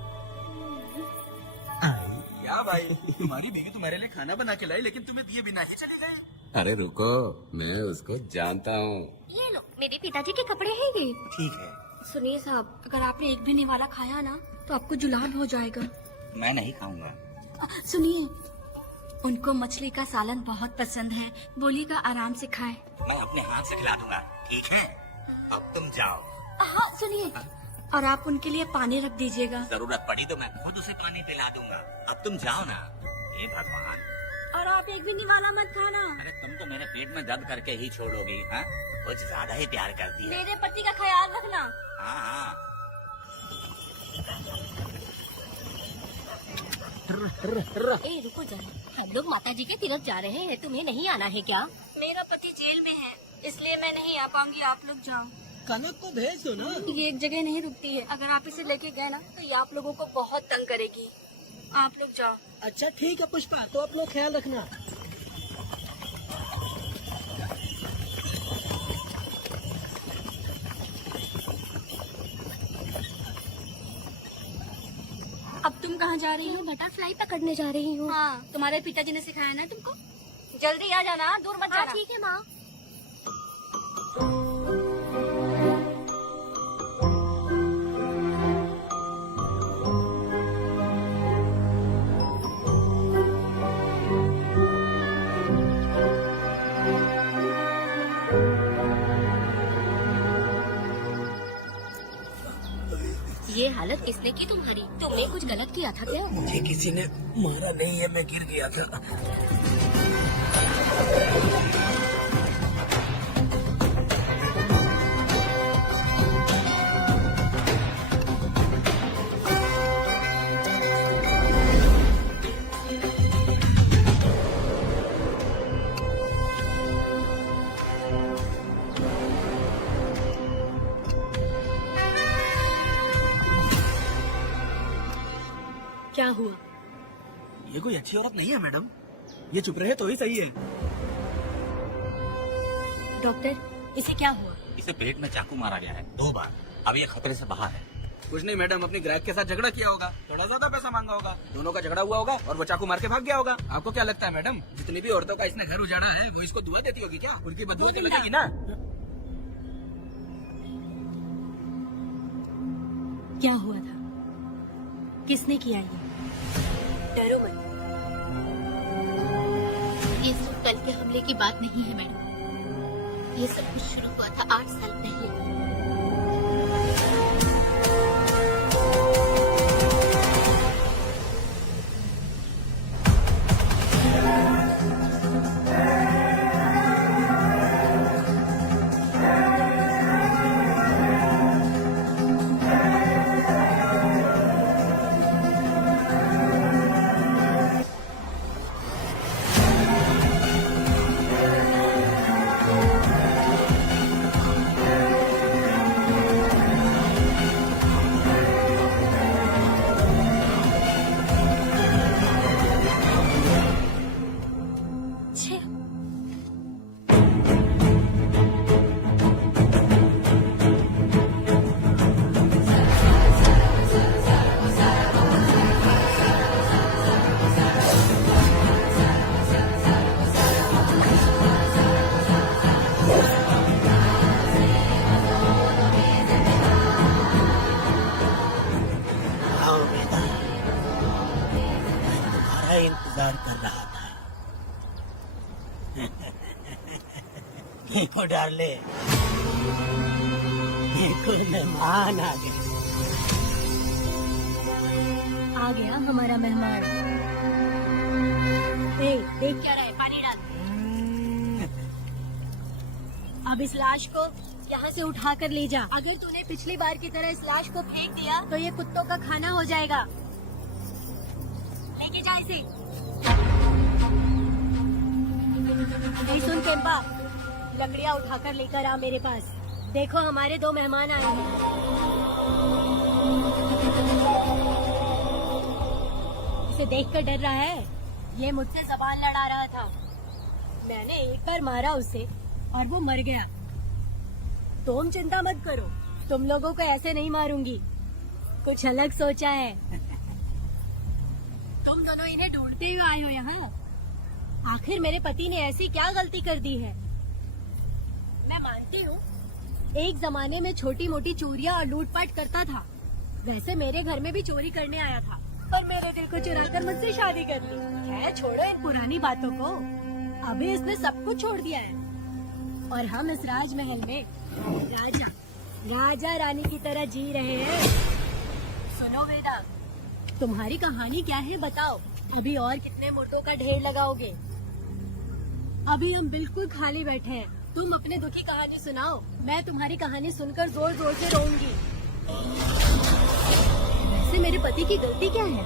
क्या भाई, तुम्हारी बीवी तुम्हारे लिए खाना बना के लाई, लेकिन तुम्हें दिए बिना ही चली गई। अरे रुको, मैं उसको जानता हूँ। ये लो, मेरे पिताजी के कपड़े हैं ये। ठीक है। सुनिए साहब, अगर आपने एक भी निवाला खाया ना तो आपको जुलान हो जाएगा। मैं नहीं खाऊंगा। सुनिए, उनको मछली का सालन बहुत पसंद है, बोलिएगा आराम से खाए। मैं अपने हाथ से खिला दूंगा, ठीक है? अब तुम जाओ। हाँ सुनिए, और आप उनके लिए पानी रख दीजिएगा। जरूरत पड़ी तो मैं खुद उसे पानी पिला दूंगा। अब तुम जाओ ना। हे भगवान। और आप एक भी निवाला मत खाना। अरे तुम तो मेरे पेट में दर्द करके ही छोड़ोगी। हाँ, कुछ ज्यादा ही प्यार करती है। मेरे पति का ख्याल रखना। हाँ हाँ। ए रुको जरा, हम लोग माता जी के तीर्थ जा रहे हैं, तुम्हें नहीं आना है क्या? मेरा पति जेल में है, इसलिए मैं नहीं आ पाऊंगी। आप लोग जाओ। कनक को भेज दो ना। ये एक जगह नहीं रुकती है, अगर आप इसे लेके गए ना तो ये आप लोगों को बहुत तंग करेगी। आप लोग जाओ। अच्छा ठीक है पुष्पा, तो आप लोग ख्याल रखना। अब तुम कहाँ जा रही हो? बटरफ्लाई पकड़ने जा रही हूँ। हाँ, तुम्हारे पिताजी ने सिखाया ना तुमको। जल्दी आ जाना, दूर मत जाना। ठीक है माँ। ये हालत किसने की तुम्हारी? तुमने कुछ गलत किया था क्या? मुझे किसी ने मारा नहीं है, मैं गिर गया था। क्या हुआ? ये कोई अच्छी औरत नहीं है मैडम, ये चुप रहे तो ही सही है। डॉक्टर, इसे क्या हुआ? इसे पेट में चाकू मारा गया है 2 बार। अब ये खतरे से बाहर है। कुछ नहीं मैडम, अपनी ग्राहक के साथ झगड़ा किया होगा, थोड़ा ज्यादा पैसा मांगा होगा, दोनों का झगड़ा हुआ होगा और वो चाकू मार के भाग गया होगा। आपको क्या लगता है मैडम, जितनी भी औरतों का इसने घर उजाड़ा है वो इसको दुआ देती होगी क्या? उनकी बदुआ तो लगेगी ना। क्या हुआ था? किसने किया ये? डरो मत। ये सब कल के हमले की बात नहीं है मैडम। ये सब कुछ शुरू हुआ था 8 साल पहले। आओ बेटा, मैं तुम्हारा इंतजार कर रहा था। देखो डार्ले, देखो मेहमान आ गए। आ गया हमारा मेहमान। ए, देख क्या रहा है? पानी डाल। अब इस लाश को यहाँ से उठाकर ले जा। अगर तूने पिछली बार की तरह इस लाश को फेंक दिया तो ये कुत्तों का खाना हो जाएगा। लेके जा इसे। नहीं सुन केम्पा, लकड़ियाँ उठाकर लेकर आ मेरे पास। देखो हमारे 2 मेहमान आए हैं। इसे देखकर डर रहा है? ये मुझसे जबान लड़ा रहा था। मैंने एक बार मारा उसे और वो मर गया। तुम चिंता मत करो, तुम लोगों को ऐसे नहीं मारूंगी। कुछ अलग सोचा है। तुम दोनों इन्हें ढूंढते हुए आए हो यहाँ। आखिर मेरे पति ने ऐसी क्या गलती कर दी है? मैं मानती हूँ एक जमाने में छोटी मोटी चोरियाँ और लूटपाट करता था। वैसे मेरे घर में भी चोरी करने आया था और मेरे दिल को चुराकर मुझसे शादी कर ली। खैर छोड़ो इन पुरानी बातों को। अभी इसने सब कुछ छोड़ दिया है और हम इस राजमहल में राजा रानी की तरह जी रहे हैं। सुनो वेदा, तुम्हारी कहानी क्या है बताओ? अभी और कितने मुर्दों का ढेर लगाओगे? अभी हम बिल्कुल खाली बैठे हैं। तुम अपने दुखी कहानी सुनाओ, मैं तुम्हारी कहानी सुनकर जोर जोर से रोऊंगी। वैसे मेरे पति की गलती क्या है?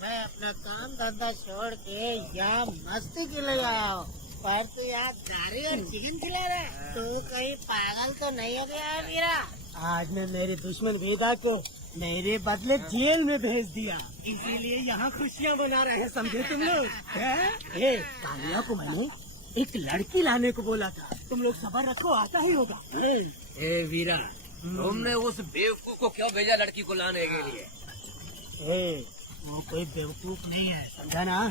मैं अपना काम धंधा छोड़ के यहाँ मस्ती के लिए आया हूँ, पर तू यहाँ गाड़ी और चिकन खिला रहा है। तू कहीं पागल तो नहीं हो गया है मीरा? आज मैं मेरे दुश्मन वेदा को मेरे बदले जेल में भेज दिया, इसीलिए यहाँ खुशियाँ मना रहे हैं, समझे तुम लोग? कालिया को मैंने एक लड़की लाने को बोला था, तुम लोग सब्र रखो, आता ही होगा। ए वीरा, तुमने उस बेवकूफ को क्यों भेजा लड़की को लाने के लिए? वो कोई बेवकूफ नहीं है, समझा ना?